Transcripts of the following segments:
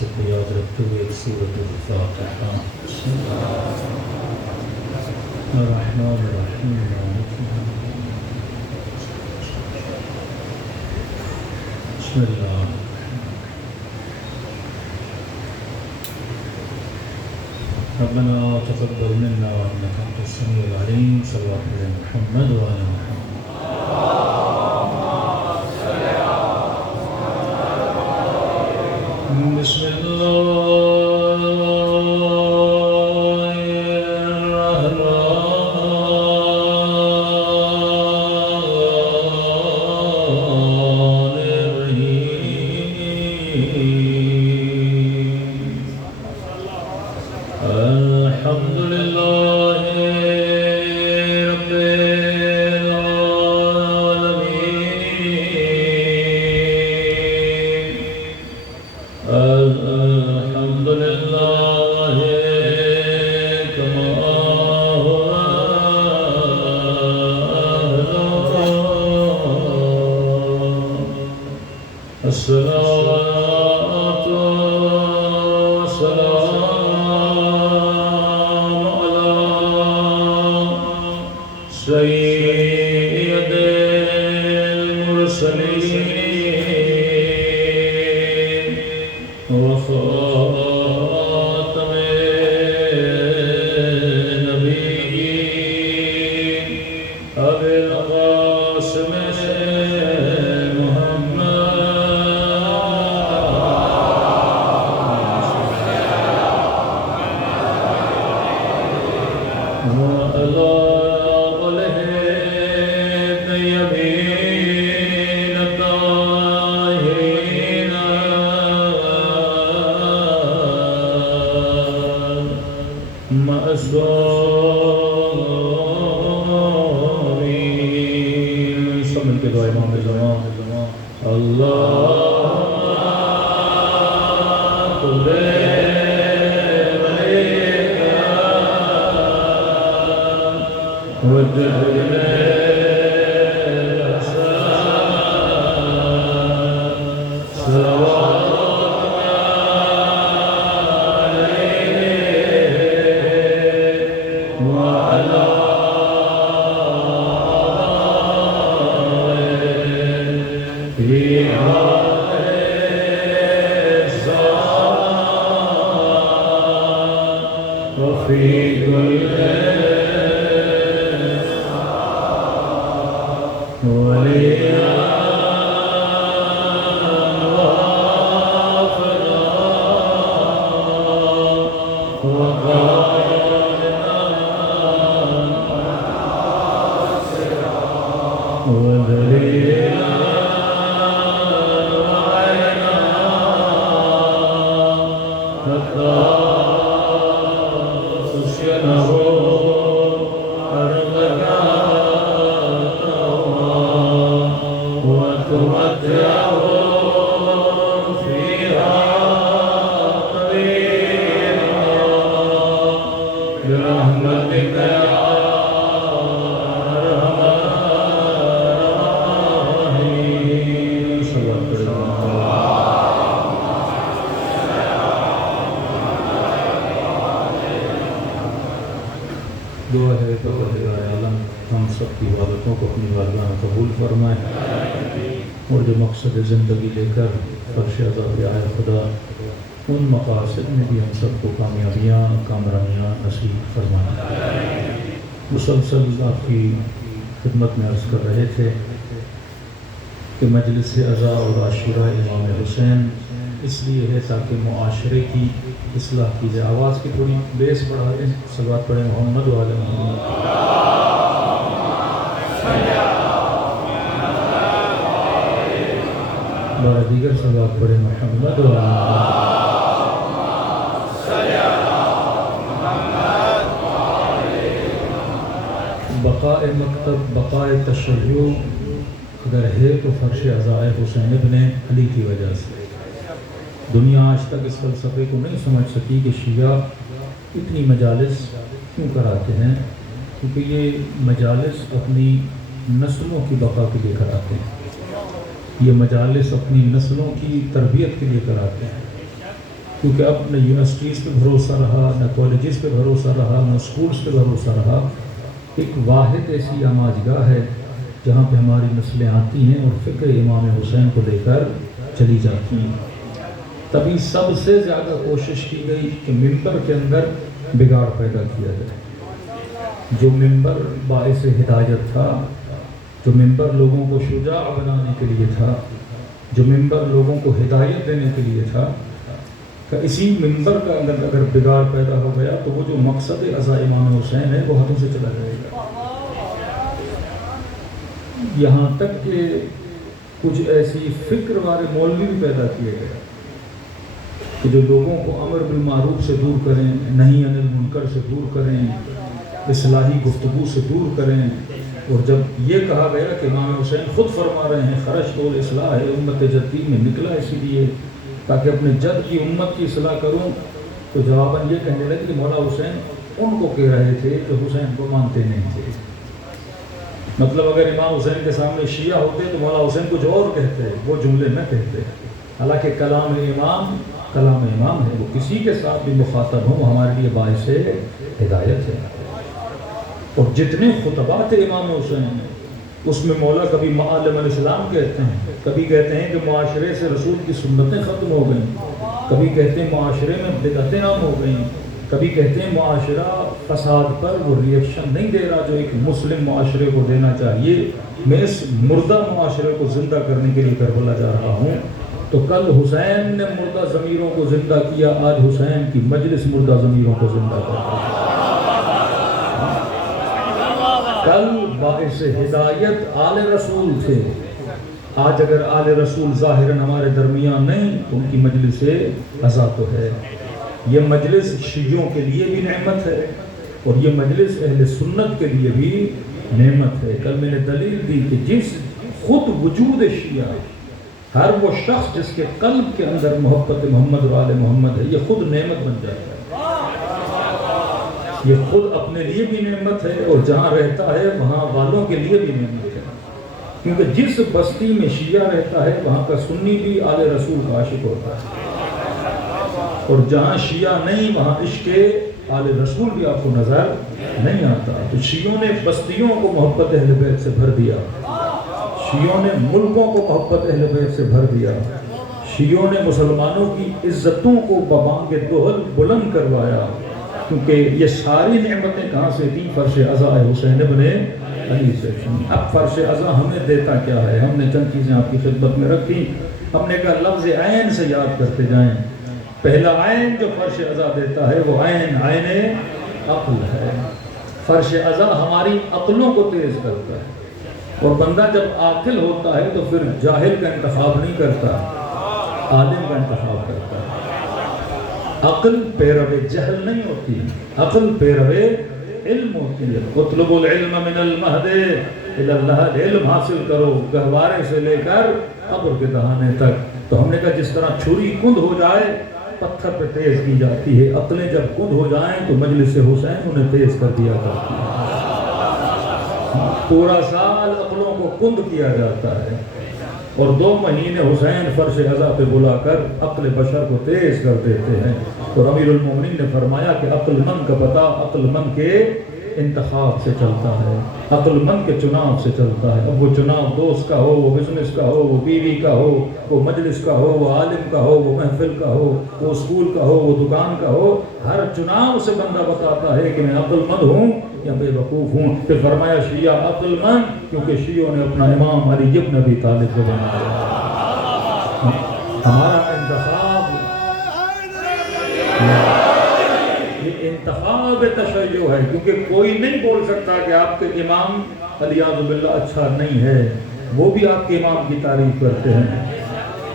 سے یاد رکھتے ہوئے ایک سورۃ الفاتحہ۔ بسم اللہ الرحمن الرحیم مالک یوم الدین۔ بسم اللہ ربنا تقبل منا انك انت السميع العليم صلى الله على محمد وعلى محمد۔ بسم اللہ زندگی لے کر فرش عزا پہ آئے خدا ان مقاصد میں بھی ہم سب کو کامیابیاں کامرانیاں نصیب فرمائے۔ مسلسل آپ کی خدمت میں عرض کر رہے تھے کہ مجلس عزا اور عاشورہ امام حسین اس لیے ہے تاکہ معاشرے کی اصلاح کی جائے۔ آواز کی تھوڑی بیس بڑھا دیں، صلوات پڑھیں محمد وعلی محمد۔ اور دیگر صلوات پڑھیں محمد وعلی محمد۔ بقاء مکتب بقاء تشیع اگر ہے تو فرش عزا حسین ابن علی کی وجہ سے۔ دنیا آج تک اس فلسفے کو نہیں سمجھ سکی کہ شیعہ اتنی مجالس کیوں کراتے ہیں، کیونکہ یہ مجالس اپنی نسلوں کی بقا کے لیے کراتے ہیں، یہ مجالس اپنی نسلوں کی تربیت کے لیے کراتے ہیں۔ کیونکہ اب نہ یونیورسٹیز پہ بھروسہ رہا، نہ کالجز پہ بھروسہ رہا، نہ اسکولز پہ بھروسہ رہا۔ ایک واحد ایسی آماجگاہ ہے جہاں پہ ہماری نسلیں آتی ہیں اور فکر امام حسین کو لے کر چلی جاتی ہیں۔ تبھی سب سے زیادہ کوشش کی گئی کہ ممبر کے اندر بگاڑ پیدا کیا جائے۔ جو ممبر باعث ہدایت تھا، جو ممبر لوگوں کو شجاع بنانے کے لیے تھا، جو ممبر لوگوں کو ہدایت دینے کے لیے تھا، کہ اسی ممبر کا اندر اگر بگاڑ پیدا ہو گیا تو وہ جو مقصد عزا امام حسین ہے وہ ہاتھوں سے چلا جائے گا۔ یہاں تک کہ کچھ ایسی فکر والے مولوی بھی پیدا کیے گئے کہ جو لوگوں کو امر بالمعروف سے دور کریں، نہی عن المنکر سے دور کریں، اصلاحی گفتگو سے دور کریں۔ اور جب یہ کہا گیا کہ امام حسین خود فرما رہے ہیں خرجت الاصلاح امت جدی، میں نکلا اسی لیے تاکہ اپنے جد کی امت کی اصلاح کروں، تو جواباً یہ کہنے لگے کہ مولا حسین ان کو کہہ رہے تھے جو حسین کو مانتے نہیں تھے۔ مطلب اگر امام حسین کے سامنے شیعہ ہوتے تو مولا حسین کچھ اور کہتے، وہ جملے نہ کہتے۔ حالانکہ کلام امام ہے، وہ کسی کے ساتھ بھی مخاطب ہوں ہمارے لیے باعث ہدایت ہے۔ اور جتنے خطبات امام حسین ہیں اس میں مولا کبھی معالم الاسلام کہتے ہیں، کبھی کہتے ہیں کہ معاشرے سے رسول کی سنتیں ختم ہو گئیں، کبھی کہتے ہیں معاشرے میں بدعتیں عام ہو گئیں، کبھی کہتے ہیں معاشرہ فساد پر وہ ریئیکشن نہیں دے رہا جو ایک مسلم معاشرے کو دینا چاہیے، میں اس مردہ معاشرے کو زندہ کرنے کے لیے کربلا جا رہا ہوں۔ تو کل حسین نے مردہ ضمیروں کو زندہ کیا، آج حسین کی مجلس مردہ ضمیروں کو زندہ کر رہی ہے۔ کل باعث ہدایت آل رسول تھے، آج اگر آل رسول ظاہراً ہمارے درمیان نہیں تو ان کی مجلس عزا تو ہے۔ یہ مجلس شیعوں کے لیے بھی نعمت ہے اور یہ مجلس اہل سنت کے لیے بھی نعمت ہے۔ کل میں نے دلیل دی کہ جس خود وجود شیعہ، ہر وہ شخص جس کے قلب کے اندر محبت محمد و آل محمد ہے، یہ خود نعمت بن جاتا ہے۔ یہ خود اپنے لیے بھی نعمت ہے اور جہاں رہتا ہے وہاں والوں کے لیے بھی نعمت ہے، کیونکہ جس بستی میں شیعہ رہتا ہے وہاں کا سنی بھی آل رسول کا عاشق ہوتا ہے، اور جہاں شیعہ نہیں وہاں عشق آل رسول بھی آپ کو نظر نہیں آتا۔ تو شیعوں نے بستیوں کو محبت اہل بیت سے بھر دیا، شیعوں نے ملکوں کو محبت اہل بیت سے بھر دیا، شیعوں نے مسلمانوں کی عزتوں کو ببانگ دوہل بلند کروایا، کیونکہ یہ ساری نعمتیں کہاں سے تھیں؟ فرش عزا حسین ابن علی سے۔ اب فرش عزا ہمیں دیتا کیا ہے؟ ہم نے چند چیزیں آپ کی خدمت میں رکھی، ہم نے کہا لفظ عین سے یاد کرتے جائیں۔ پہلا عین جو فرش عزا دیتا ہے وہ عین عقل ہے۔ فرش عزا ہماری عقلوں کو تیز کرتا ہے، اور بندہ جب عاقل ہوتا ہے تو پھر جاہل کا انتخاب نہیں کرتا، عالم کا انتخاب کرتا ہے۔ عقل پیرو جہل نہیں ہوتی، عقل پیرو علم ہوتی ہے۔ اطلب العلم من المہد الی اللحد، علم حاصل کرو گہوارے سے لے کر قبر کے دہانے تک۔ تو ہم نے کہا جس طرح چھری کند ہو جائے پتھر پہ تیز کی جاتی ہے، عقلیں جب کند ہو جائیں تو مجلس حسین انہیں تیز کر دیا کرتی ہے۔ پورا سال عقلوں کو کند کیا جاتا ہے، اور 2 مہینے حسین فرش عزا پہ بلا کر عقل بشر کو تیز کر دیتے ہیں۔ اور امیر المومنین نے فرمایا کہ عقل مند کا پتہ عقل مند کے انتخاب سے چلتا ہے، عقل مند کے چناؤ سے چلتا ہے۔ اب وہ چناؤ دوست کا ہو، وہ بزنس کا ہو، وہ بیوی کا ہو، وہ مجلس کا ہو، وہ عالم کا ہو، وہ محفل کا ہو، وہ اسکول کا ہو، وہ دکان کا ہو، ہر چناؤ سے بندہ بتاتا ہے کہ میں عقل مند ہوں یا بے وقوف ہوں۔ پھر فرمایا شیعہ عقل مند، کیونکہ شیعوں نے اپنا امام علی ابن ابی طالب کو بنایا۔ ہمارا انتخاب یہ انتخاب تشیع ہے، کیونکہ کوئی نہیں بول سکتا کہ آپ کے امام علیاذ باللہ اچھا نہیں ہے، وہ بھی آپ کے امام کی تعریف کرتے ہیں،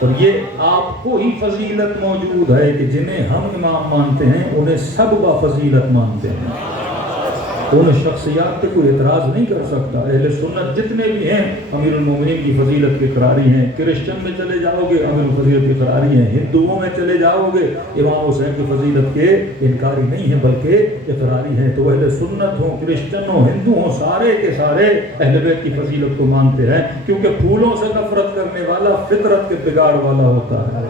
اور یہ آپ کو ہی فضیلت موجود ہے کہ جنہیں ہم امام مانتے ہیں انہیں سب با فضیلت مانتے ہیں، ان شخصیات پہ کوئی اعتراض نہیں کر سکتا۔ اہل سنت جتنے بھی ہیں امیر المومنین کی فضیلت کے قراری ہیں، کرسچن میں چلے جاؤ گے امیر الفضیلت کے قراری ہیں، ہندوؤں میں چلے جاؤ گے امام حسین کی فضیلت کے انکاری نہیں ہیں بلکہ اقراری ہیں۔ تو اہل سنت ہوں، کرسچن ہوں، ہندو ہوں، سارے کے سارے اہل بیت کی فضیلت کو مانتے ہیں، کیونکہ پھولوں سے نفرت کرنے والا فطرت کے بگاڑ والا ہوتا ہے۔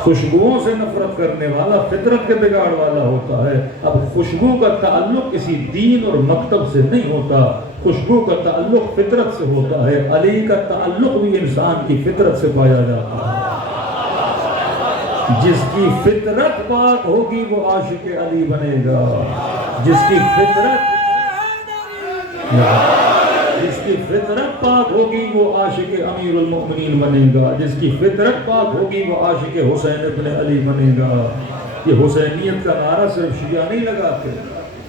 خوشبوؤں سے نفرت کرنے والا فطرت کے بگاڑ والا ہوتا ہے۔ اب خوشبو کا تعلق کسی دین اور مکتب سے نہیں ہوتا، خوشبو کا تعلق فطرت سے ہوتا ہے۔ علی کا تعلق بھی انسان کی فطرت سے پایا جاتا ہے۔ جس کی فطرت پاک ہوگی وہ عاشق علی بنے گا، جس کی فطرت پاک ہوگی وہ عاشق امیر المؤمنین بنے گا، جس کی فطرت پاک ہوگی وہ عاشق حسین ابن علی بنے گا۔ یہ حسینیت کا نعرہ صرف شیعہ نہیں لگاتے،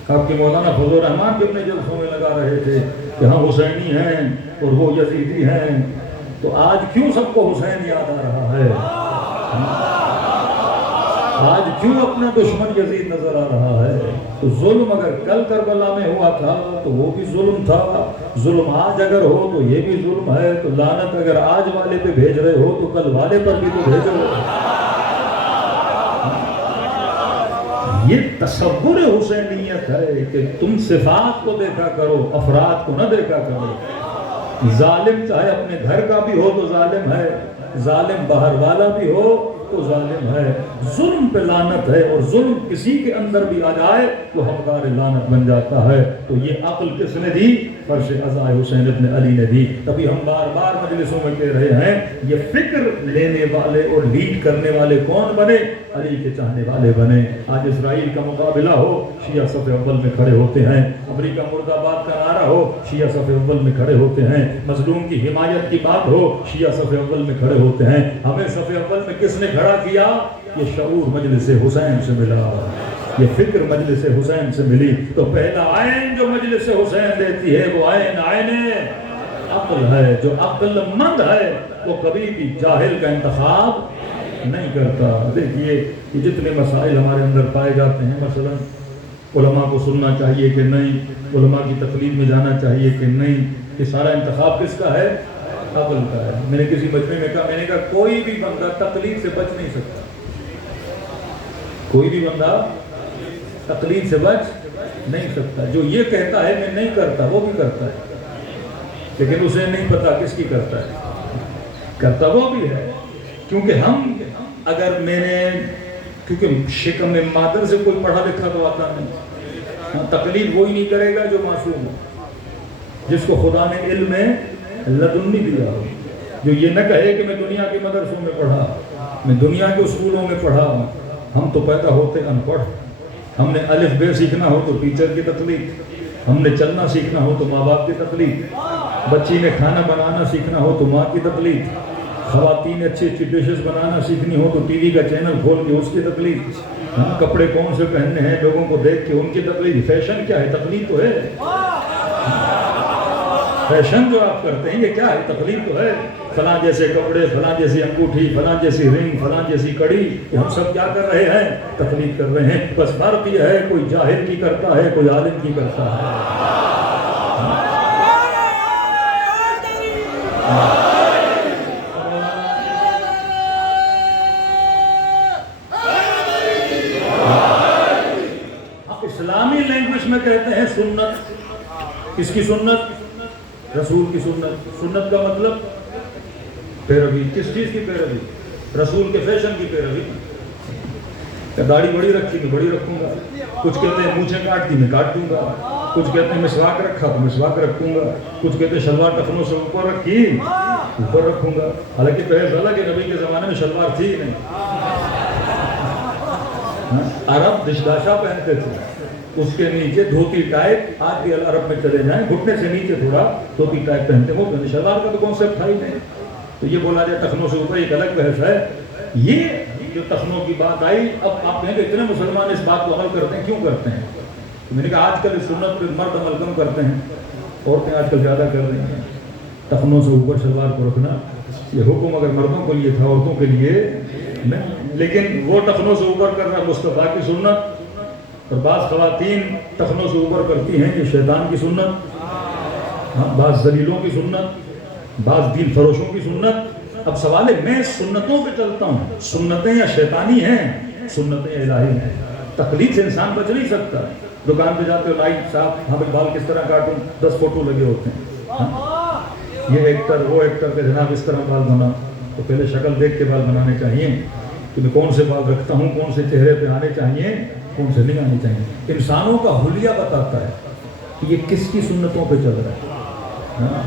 آپ کے مولانا فضل الرحمان بھی اپنے جلسوں میں لگا رہے تھے کہ ہم حسینی ہیں اور وہ یزیدی ہیں۔ تو آج کیوں سب کو حسین یاد آ رہا ہے؟ آج کیوں اپنا دشمن یزید نظر آ رہا ہے؟ تو ظلم اگر کل کربلا میں ہوا تھا تو وہ بھی ظلم تھا، ظلم آج اگر ہو تو یہ بھی ظلم ہے، تو لعنت اگر آج والے پہ بھیج رہے ہو تو کل والے پر بھی تو بھیجو۔ یہ تصور حسینیت ہے کہ تم صفات کو دیکھا کرو، افراد کو نہ دیکھا کرو۔ ظالم چاہے اپنے گھر کا بھی ہو تو ظالم ہے، ظالم باہر والا بھی ہو تو ظالم ہے۔ ظلم پہ لعنت ہے، اور ظلم کسی کے اندر بھی آ جائے وہ حقدار لعنت بن جاتا ہے۔ تو یہ عقل کس نے دی؟ فرش عزائے حسین ابن علی نے دی۔ تبھی ہم بار بار مجلسوں میں کہہ رہے ہیں یہ فکر لینے والے اور لیڈ کرنے والے کون بنے؟ علی کے چاہنے والے بنے۔ آج اسرائیل کا مقابلہ ہو، شیعہ صف اول میں کھڑے ہوتے ہیں، امریکہ مرد آباد کا نعرہ ہو، شیعہ صف اول میں کھڑے ہوتے ہیں، مظلوم کی حمایت کی بات ہو، شیعہ صف اول میں کھڑے ہوتے ہیں۔ ہمیں صف اول میں کس نے کھڑا کیا؟ یہ شعور مجلس حسین سے ملا، یہ فکر مجلس حسین سے ملی۔ تو پہلا عین جو مجلس حسین دیتی ہے وہ عین عقل ہے۔ جو عقل مند ہے وہ کبھی بھی جاہل کا انتخاب نہیں کرتا۔ دیکھیے یہ جتنے مسائل ہمارے اندر پائے جاتے ہیں، مثلا علماء کو سننا چاہیے کہ نہیں، علماء کی تقلید میں جانا چاہیے کہ نہیں، یہ سارا انتخاب کس کا ہے؟ عقل کا ہے۔ میں نے کسی مجمع میں کہا کوئی بھی بندہ تقلید سے بچ نہیں سکتا، کوئی بھی بندہ تقلید سے بچ نہیں سکتا۔ جو یہ کہتا ہے میں نہیں کرتا وہ بھی کرتا ہے، لیکن اسے نہیں پتا کس کی کرتا ہے، کرتا وہ بھی ہے۔ کیونکہ کیونکہ شکم مادر سے کوئی پڑھا لکھا تو آتا نہیں، تقلید وہی نہیں کرے گا جو معصوم ہو، جس کو خدا نے علم لدنی دیا ہو، جو یہ نہ کہے کہ میں دنیا کے مدرسوں میں پڑھا، میں دنیا کے اسکولوں میں پڑھا۔ ہم تو پیدا ہوتے ان پڑھ، ہم نے الف بے سیکھنا ہو تو ٹیچر کی تقلید، ہم نے چلنا سیکھنا ہو تو ماں باپ کی تقلید، بچی نے کھانا بنانا سیکھنا ہو تو ماں کی تقلید، خواتین اچھی اچھی ڈشز بنانا سیکھنی ہو تو ٹی وی کا چینل کھول کے اس کی تقلید، کپڑے کون سے پہننے ہیں لوگوں کو دیکھ کے ان کی تقلید۔ فیشن کیا ہے؟ تقلید تو ہے۔ فیشن جو آپ کرتے ہیں یہ کیا ہے؟ تقلید تو ہے۔ فلاں جیسے کپڑے، فلاں جیسی انگوٹھی، فلاں جیسی رنگ، فلاں جیسی کڑی، یہ ہم سب کیا کر رہے ہیں؟ تقلید کر رہے ہیں۔ بس فرق یہ ہے کوئی جاہل کی کرتا ہے، کوئی عالم کی کرتا ہے۔ اسلامی لینگویج میں کہتے ہیں سنت۔ کس کی سنت؟ رسول کی سنت۔ سنت کا مطلب پیروی۔ کس چیز کی پیروی؟ رسول کے فیشن کی پیروی۔ داڑھی بڑی رکھی تو بڑی رکھوں گا، کچھ کہتے ہیں مونچھیں کاٹ دی میں کاٹ دوں گا، کچھ کہتے ہیں مسواک رکھا تو مسواک رکھوں گا، کچھ کہتے ہیں شلوار ٹخنوں سے اوپر رکھی اوپر رکھوں گا۔ حالانکہ پہلے ضلع کے نبی کے زمانے میں شلوار تھی ہی نہیں، عرب دشداشا پہنتے تھے، اس کے نیچے دھوتی ٹائپ۔ آج بھی عرب میں چلے جائیں گھٹنے سے نیچے تھوڑا دھوتی ٹائپ پہنتے، وہ شلوار کا تو کانسیپٹ تھا ہی نہیں۔ تو یہ بولا جائے ٹخنوں سے اوپر، ایک الگ بحث ہے۔ یہ جو ٹخنوں کی بات آئی، اب آپ کہیں کہ اتنے مسلمان اس بات کو عمل کرتے ہیں، کیوں کرتے ہیں؟ تو میں نے کہا آج کل اس سنت پہ مرد عمل کم کرتے ہیں، عورتیں آج کل زیادہ کر رہی ہیں۔ ٹخنوں سے اوپر شلوار کو رکھنا یہ حکم اگر مردوں کے لیے تھا، عورتوں کے لیے نہیں۔ لیکن وہ ٹخنوں سے اوپر کرنا مصطفیٰ کی سنت، اور بعض خواتین ٹخنوں سے اوپر کرتی ہیں، یہ شیطان کی سنت، بعض ذلیلوں کی سنت، بعض دین فروشوں کی سنت۔ اب سوال ہے میں سنتوں پہ چلتا ہوں، سنتیں یا شیطانی ہیں، سنتیں الہی ہیں۔ تقلید سے انسان بچ نہیں سکتا۔ دکان پہ جاتے ہو، لائٹ صاحب ہاں بال کس طرح کاٹوں، 10 فوٹو لگے ہوتے ہیں، یہ ایکٹر وہ ایکٹر کے جناب اس طرح بال بنا، تو پہلے شکل دیکھ کے بال بنانے چاہیے۔ کہ میں کون سے بال رکھتا ہوں، کون سے چہرے پہ آنے چاہیے، کون سے نہیں آنے چاہیے۔ انسانوں کا حلیہ بتاتا ہے کہ یہ کس کی سنتوں پہ چل رہا ہے۔ ہاں،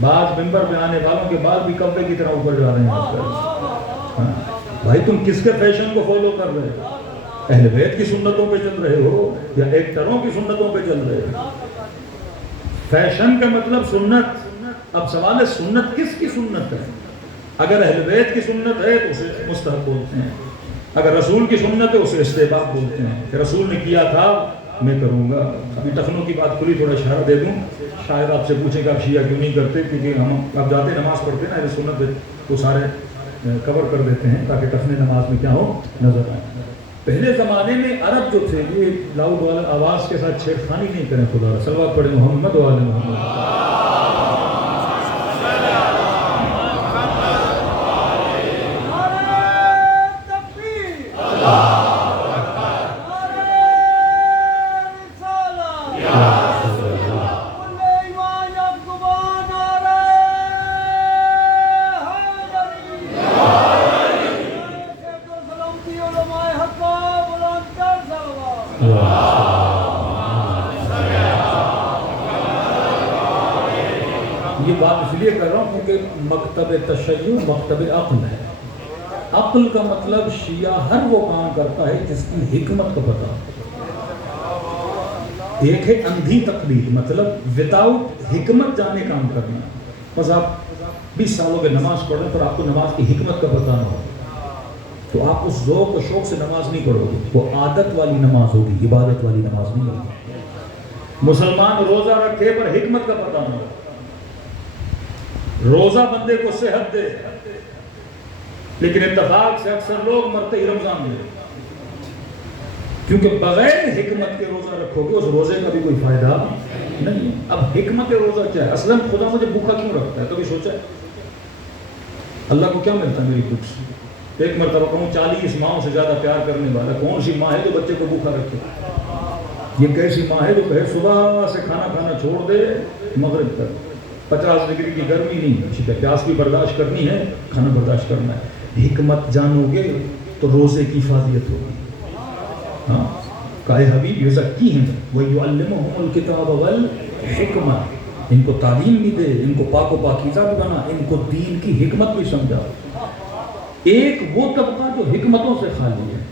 بعض ممبر پہ آنے والوں کے بال بھی کپڑے کی طرح اوپر جا رہے ہیں آج کل۔ ہاں، بھائی تم کس کے فیشن کو فالو کر رہے ہو؟ اہل بیت کی سنتوں پہ چل رہے ہو یا ایکٹروں کی سنتوں پہ چل رہے ہو؟ فیشن کا مطلب سنت۔ اب سوال ہے سنت کس کی سنت ہے؟ اگر اہل بیت کی سنت ہے تو اسے مستحب بولتے ہیں، اگر رسول کی سنت ہے اسے استحباب بولتے ہیں کہ رسول نے کیا تھا میں کروں گا۔ ابھی ٹخنوں کی بات کھلی، تھوڑا اشارہ دے دوں، شاید آپ سے پوچھیں کہ آپ شیعہ کیوں نہیں کرتے، کیونکہ ہم آپ جاتے نماز پڑھتے ہیں نا، اہل سنت وہ سارے کور کر دیتے ہیں تاکہ ٹخنے نماز میں کیا ہو، نظر آئے۔ پہلے زمانے میں عرب جو تھے یہ لاؤڈ والا آواز کے ساتھ چھیڑخانی نہیں کریں، خدا را صلوات پڑھیں محمد وآل محمد۔ یہ بات اس لیے کر رہا ہوں کیونکہ مکتب تشیع مکتب عقل ہے۔ عقل کا مطلب شیعہ ہر وہ کام کرتا ہے جس کی حکمت کا پتہ۔ ایک ہے اندھی تقلید، مطلب وداؤٹ حکمت جانے کام کرنا۔ بس آپ 20 سالوں کے نماز پڑھیں پر آپ کو نماز کی حکمت کا پتہ نہ ہو تو آپ اس ذوق و شوق سے نماز نہیں پڑھو گے، وہ عادت والی نماز ہوگی، عبادت والی نماز نہیں ہوگی۔ مسلمان روزہ رکھے پر حکمت کا پتہ نہ ہو، روزہ بندے کو صحت دے لیکن اتفاق سے اکثر لوگ مرتے ہی رمضان میں، کیونکہ بغیر حکمت کے روزہ رکھو گے اس روزے کا بھی کوئی فائدہ نہیں۔ اب حکمت روزہ کیا ہے؟ اصلاً خدا مجھے بھوکا کیوں رکھتا ہے؟ کبھی سوچا ہے اللہ کو کیا ملتا ہے میری کچھ؟ ایک مرتبہ کہوں 40 ماہوں سے زیادہ پیار کرنے والا کون سی ماں ہے جو بچے کو بھوکا رکھے؟ یہ کیسی ماں ہے جو کہے صبح سے کھانا کھانا چھوڑ دے مغرب تک، 50 ڈگری کی گرمی نہیں، پیاس بھی برداشت کرنی ہے، کھانا برداشت کرنا ہے۔ حکمت جانو گے تو روزے کی فاضیت ہوگی۔ ہاں، کہ حبیب یزکیہم ویعلمہم الکتاب والحکمہ، ان کو تعلیم بھی دے، ان کو پاک و پاکیزہ بھی بنا، ان کو دین کی حکمت بھی سمجھا۔ ایک وہ طبقہ جو حکمتوں سے خالی ہے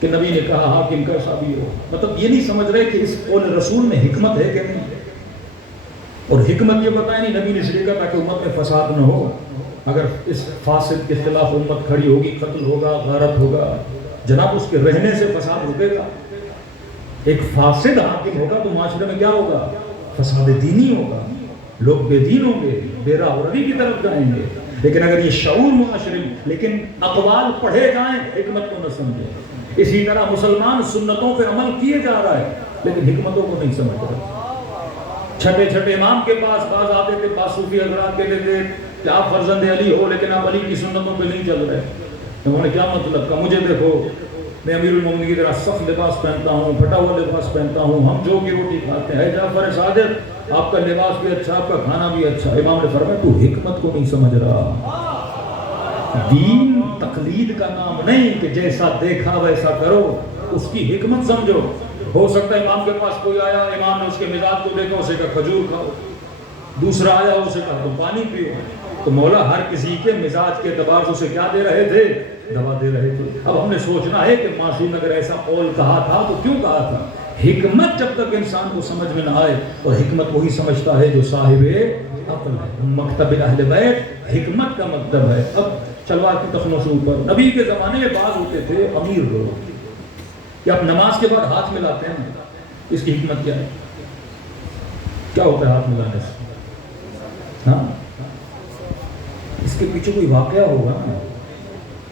کہ نبی نے کہا حاکم کیسا بھی ہو، مطلب یہ نہیں سمجھ رہے کہ اس قول رسول میں حکمت ہے کہ نہیں، اور حکمت یہ بتائیں نہیں نبی نے اس لیے کہا تاکہ امت میں فساد نہ ہو، اگر اس فاسد کے خلاف امت کھڑی ہوگی، قتل ہوگا، غارت ہوگا، جناب اس کے رہنے سے فساد رکے گا۔ ایک فاسد حاکم ہوگا تو معاشرے میں کیا ہوگا؟ فساد دینی ہوگا، لوگ بے دین ہوں گے، بے راہوری کی طرف جائیں گے۔ لیکن اگر یہ شعور معاشرے میں، لیکن اقوال پڑھے جائیں حکمت کو نہ سمجھے۔ اسی طرح مسلمان سنتوں پہ عمل کیے جا رہا ہے لیکن حکمتوں کو نہیں سمجھ رہا۔ چھٹے چھٹے امام کے پاس باز آتے تھے، بعض صوفی حضرات کہتے تھے کہ آپ فرزند علی ہو لیکن آپ علی کی سنتوں پہ نہیں چل رہے۔ انہوں نے کیا مطلب کہا؟ مجھے دیکھو میں امیر المومنین کی طرح سخت لباس پہنتا ہوں، پھٹا ہوا لباس پہنتا ہوں، ہم جو کی روٹی کھاتے ہیں، جعفر صادق آپ کا لباس بھی اچھا، آپ کا کھانا بھی اچھا۔ امام نے فرمایا تو حکمت کو نہیں سمجھ رہا۔ دین تقلید کا نام نہیں کہ جیسا دیکھا ویسا کرو، اس کی حکمت سمجھو۔ ہو سکتا ہے امام کے پاس کوئی آیا، امام نے اس کے مزاج کو دیکھا، اسے کہا کھجور کھاؤ، دوسرا آیا اسے کہا تم پانی پیو، تو مولا ہر کسی کے مزاج کے اعتبار سے اسے کیا دے رہے تھے؟ دوا دے رہے تھے۔ اب ہم نے سوچنا ہے کہ معصوم اگر ایسا قول کہا تھا تو کیوں کہا تھا؟ حکمت جب تک انسان کو سمجھ میں نہ آئے، اور حکمت وہی سمجھتا ہے جو صاحب عقل ہے۔ مکتب اہل بیت حکمت کا مکتب ہے۔ اب چلوار کی تخنوں سے اوپر، نبی کے زمانے میں بعض ہوتے تھے امیر لوگ کہ آپ نماز کے بعد ہاتھ ملاتے ہیں، اس کی حکمت کیا ہے؟ کیا ہوتا ہے ہاتھ ملانے سے؟ ہاں، اس کے پیچھے کوئی واقعہ ہوگا نا،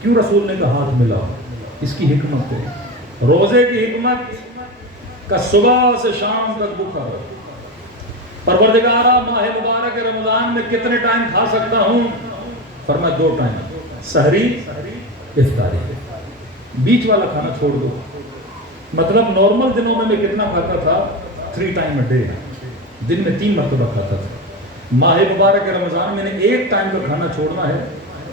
کیوں رسول نے کہا ہاتھ ملاؤ؟ اس کی حکمت ہے۔ روزے کی حکمت کا صبح سے شام تک بھوکا ہو، پروردگارا ماہ مبارک رمضان میں کتنے ٹائم کھا سکتا ہوں؟ فرمایا 2 ٹائم، سحری افطاری، بیچ والا کھانا چھوڑ دو۔ مطلب نارمل دنوں میں میں کتنا کھاتا تھا؟ 3 ٹائم اے ڈے، دن میں 3 مرتبہ کھاتا تھا۔ ماہ مبارک رمضان میں نے 1 ٹائم کا کھانا چھوڑنا ہے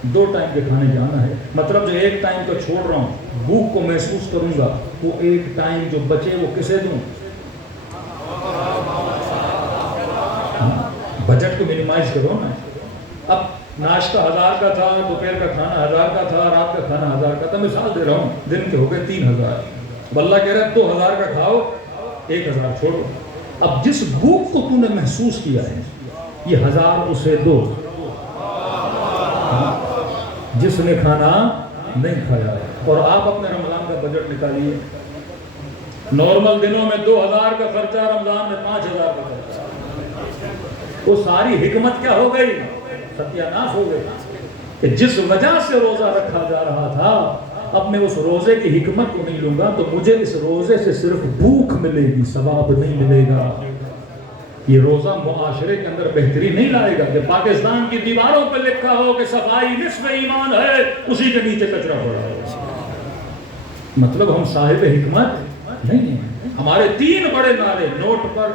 2 ٹائم کے کھانے جانا ہے، مطلب جو 1 ٹائم کو چھوڑ رہا ہوں بھوک کو محسوس کروں گا، وہ 1 ٹائم جو بچے وہ کسے دوں؟ بجٹ کو منیمائز کرو نا. اب ناشتہ 1000 کا تھا، دوپہر کا کھانا 1000 کا تھا، رات کا کھانا 1000 کا تھا، مثال دے رہا ہوں، دن کے ہو گئے 3000. اب اللہ کہہ رہا ہے 2000 کا کھاؤ 1000 چھوڑو. اب جس بھوک کو تو نے محسوس کیا ہے یہ 1000 اسے دو. جس نے کھانا نہیں کھایا، اور آپ اپنے رمضان کا بجٹ نکالیے. نارمل دنوں میں 2000 کا خرچہ، رمضان میں 5000 کا خرچہ. وہ ساری حکمت کیا ہو گئی؟ ستیہ ناش ہو گئی کہ جس وجہ سے روزہ رکھا جا رہا تھا، اب میں اس روزے کی حکمت کو نہیں لوں گا تو مجھے اس روزے سے صرف بھوک ملے گی، ثواب نہیں ملے گا. یہ روزہ معاشرے کے اندر بہتری نہیں لائے گا کہ پاکستان کی دیواروں پہ لکھا ہو کہ صفائی نصف ایمان ہے، اسی کے نیچے کچرا پڑا ہو. مطلب ہم صاحب حکمت نہیں ہیں. ہمارے 3 بڑے نعرے نوٹ پر،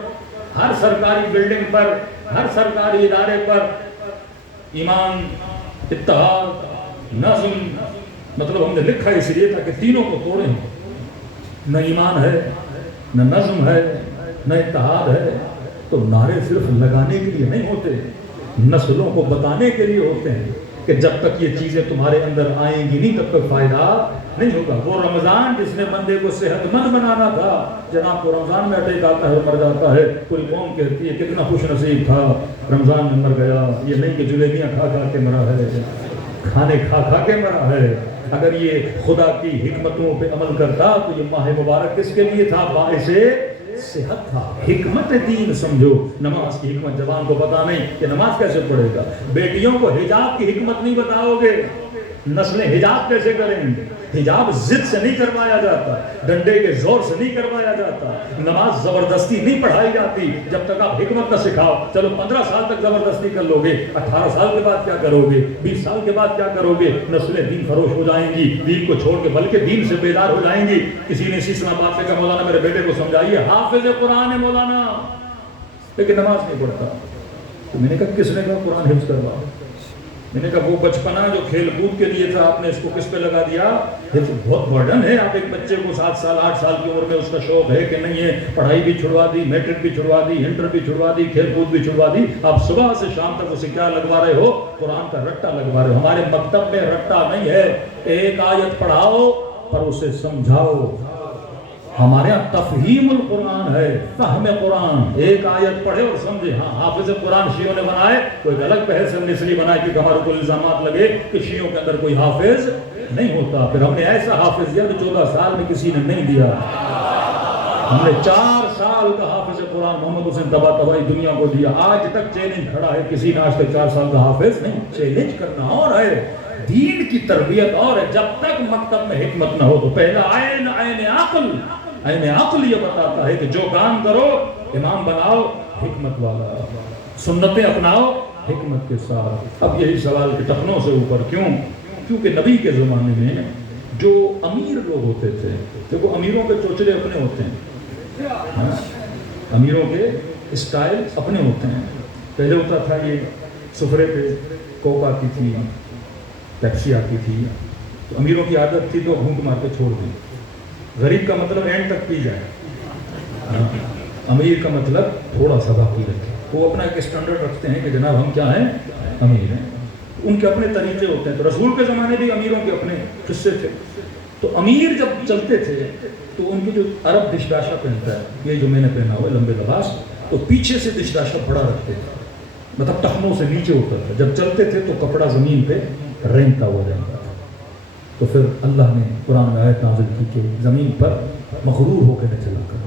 ہر سرکاری بلڈنگ پر، ہر سرکاری ادارے پر: ایمان، اتحاد، نظم. مطلب ہم نے لکھا اس لیے تھا کہ تینوں کو توڑیں. نہ ایمان ہے، نہ نظم ہے، نہ اتحاد ہے. تو نعرے صرف لگانے کے لیے نہیں ہوتے، نسلوں کو بتانے کے لیے ہوتے ہیں کہ جب تک یہ چیزیں تمہارے اندر آئیں گی نہیں تب تک فائدہ نہیں ہوگا. وہ رمضان جس نے بندے کو صحت مند بنانا تھا، جناب کو رمضان میں اٹیک آتا ہے اور مر جاتا ہے، پوری قوم کہتی ہے کتنا خوش نصیب تھا، رمضان میں مر گیا. یہ نہیں کہ جلیبیاں کھا کھا کے مرا ہے، کھانے کھا کھا کے مرا ہے. اگر یہ خدا کی حکمتوں پہ عمل کرتا تو یہ ماہ مبارک کس کے لیے تھا؟ باعث صحت تھا. حکمت دین سمجھو. نماز کی حکمت جوان کو پتا نہیں کہ نماز کیسے پڑھے گا. بیٹیوں کو حجاب کی حکمت نہیں بتاؤ گے، نسلیں حجاب کیسے کریں گے؟ حجاب ضد سے نہیں کروایا جاتا، ڈنڈے کے زور سے نہیں کروایا جاتا، نماز زبردستی نہیں پڑھائی جاتی جب تک آپ حکمت نہ سکھاؤ. چلو 15 سال تک زبردستی کر لو گے، 18 سال کے بعد کیا کرو گے؟ 20 سال کے بعد کیا کرو گے؟ نسلیں دین فروش ہو جائیں گی، دین کو چھوڑ کے بلکہ دین سے بیدار ہو جائیں گی. کسی نے اسی اسلام آباد سے کہا مولانا میرے بیٹے کو سمجھائیے، حافظ قرآن ہے مولانا لیکن نماز نہیں پڑھتا. تو میں نے کہا کس نے کہا قرآن حفظ کروا؟ میں نے کہا وہ بچپنا جو کھیل کود کے لیے تھا آپ نے اس کو کس پہ لگا دیا؟ حفظ بہت برڈن ہے. آپ ایک بچے کو 7 سال 8 سال کی عمر میں اس کا شوق ہے کہ نہیں ہے، پڑھائی بھی چھڑوا دی، میٹرک بھی چھڑوا دی، انٹر بھی چھڑوا دی، کھیل کود بھی چھڑوا دی. آپ صبح سے شام تک اسے کیا لگوا رہے ہو؟ قرآن کا رٹا لگوا رہے ہو. ہمارے مکتب میں رٹا نہیں ہے، ایک آیت پڑھاؤ پر اسے سمجھاؤ. ہمارے یہاں تفہیم القرآن ہے، فہم قرآن. ایک آیت پڑھے اور سمجھے. ہاں حافظ قرآن شیعوں نے بنائے، کوئی غلط بحث ہم نے اس لیے بنائے کہ ہمارے کو الزامات لگے کہ شیعوں کے اندر کوئی حافظ نہیں ہوتا. پھر ہم نے ایسا حافظ دیا جو 14 سال میں کسی نے نہیں دیا. ہم نے 4 سال کا حافظ قرآن محمد حسین طباطبائی دنیا کو دیا. آج تک چیلنج کھڑا ہے، کسی نے آج تک 4 سال کا حافظ نہیں. چیلنج کرنا اور ہے، دین کی تربیت اور ہے. جب تک مکتب میں حکمت نہ ہو تو پہلا عین عقل. عین عقل یہ بتاتا ہے کہ جو کام کرو امام بناؤ حکمت والا، سنتیں اپناؤ حکمت کے ساتھ. اب یہی سوال کہ ٹخنوں سے اوپر کیوں؟ کیونکہ نبی کے زمانے میں جو امیر لوگ ہوتے تھے، دیکھو امیروں کے چوچلے اپنے ہوتے ہیں، امیروں کے اسٹائل اپنے ہوتے ہیں. پہلے ہوتا تھا یہ سفرے پہ کوک آتی تھی، پیپسی آتی تھی، تو امیروں کی عادت تھی تو گھونٹ مار کے چھوڑ دی. غریب کا مطلب اینڈ تک پی جائے، امیر کا مطلب تھوڑا سا باقی رکھے. وہ اپنا ایک اسٹینڈرڈ رکھتے ہیں کہ جناب ہم کیا ہیں؟ امیر ہیں. ان کے اپنے طریقے ہوتے ہیں. تو رسول کے زمانے بھی امیروں کے اپنے قصے تھے. تو امیر جب چلتے تھے تو ان کی جو عرب دشداشا پہنتا ہے، یہ جو میں نے پہنا ہوا ہے لمبے لباس، تو پیچھے سے دشداشا بڑا رکھتے تھے، مطلب ٹخنوں سے نیچے ہوتا تھا. جب چلتے تھے تو کپڑا زمین پہ رینگتا ہوا رہتا تھا. تو پھر اللہ نے قرآن میں آیت نازل کی کہ زمین پر مغرور ہو کے نہ چلا کرو.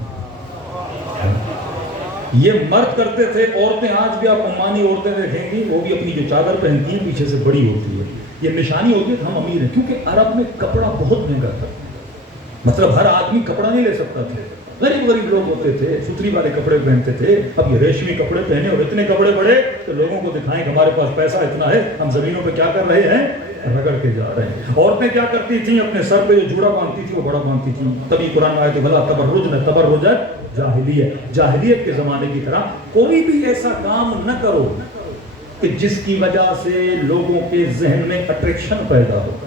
یہ مرد کرتے تھے. عورتیں آج بھی آپ عمانی عورتیں دیکھیں گی، وہ بھی اپنی جو چادر پہنتی ہیں پیچھے سے بڑی ہوتی ہے. یہ نشانی ہوتی ہے کہ ہم امیر ہیں، کیونکہ عرب میں کپڑا بہت مہنگا تھا. مطلب ہر آدمی کپڑا نہیں لے سکتا تھا. غریب لوگ ہوتے تھے، ستری والے کپڑے پہنتے تھے. اب یہ ریشمی کپڑے پہنے اور اتنے کپڑے بڑے کہ لوگوں کو دکھائیں کہ ہمارے پاس پیسہ اتنا ہے، ہم زمینوں پہ کیا کر رہے ہیں؟ رگڑ کے جا رہے ہیں. عورتیں کیا کرتی تھیں؟ اپنے سر پہ جو جوڑا باندھتی تھی وہ بڑا باندھتی تھی. تبھی قرآن میں آئے کہ بھلا تبرج جاہلیت کے زمانے کی طرح کوئی بھی ایسا کام نہ کرو کہ جس کی وجہ سے لوگوں کے ذہن میں اٹریکشن پیدا ہو،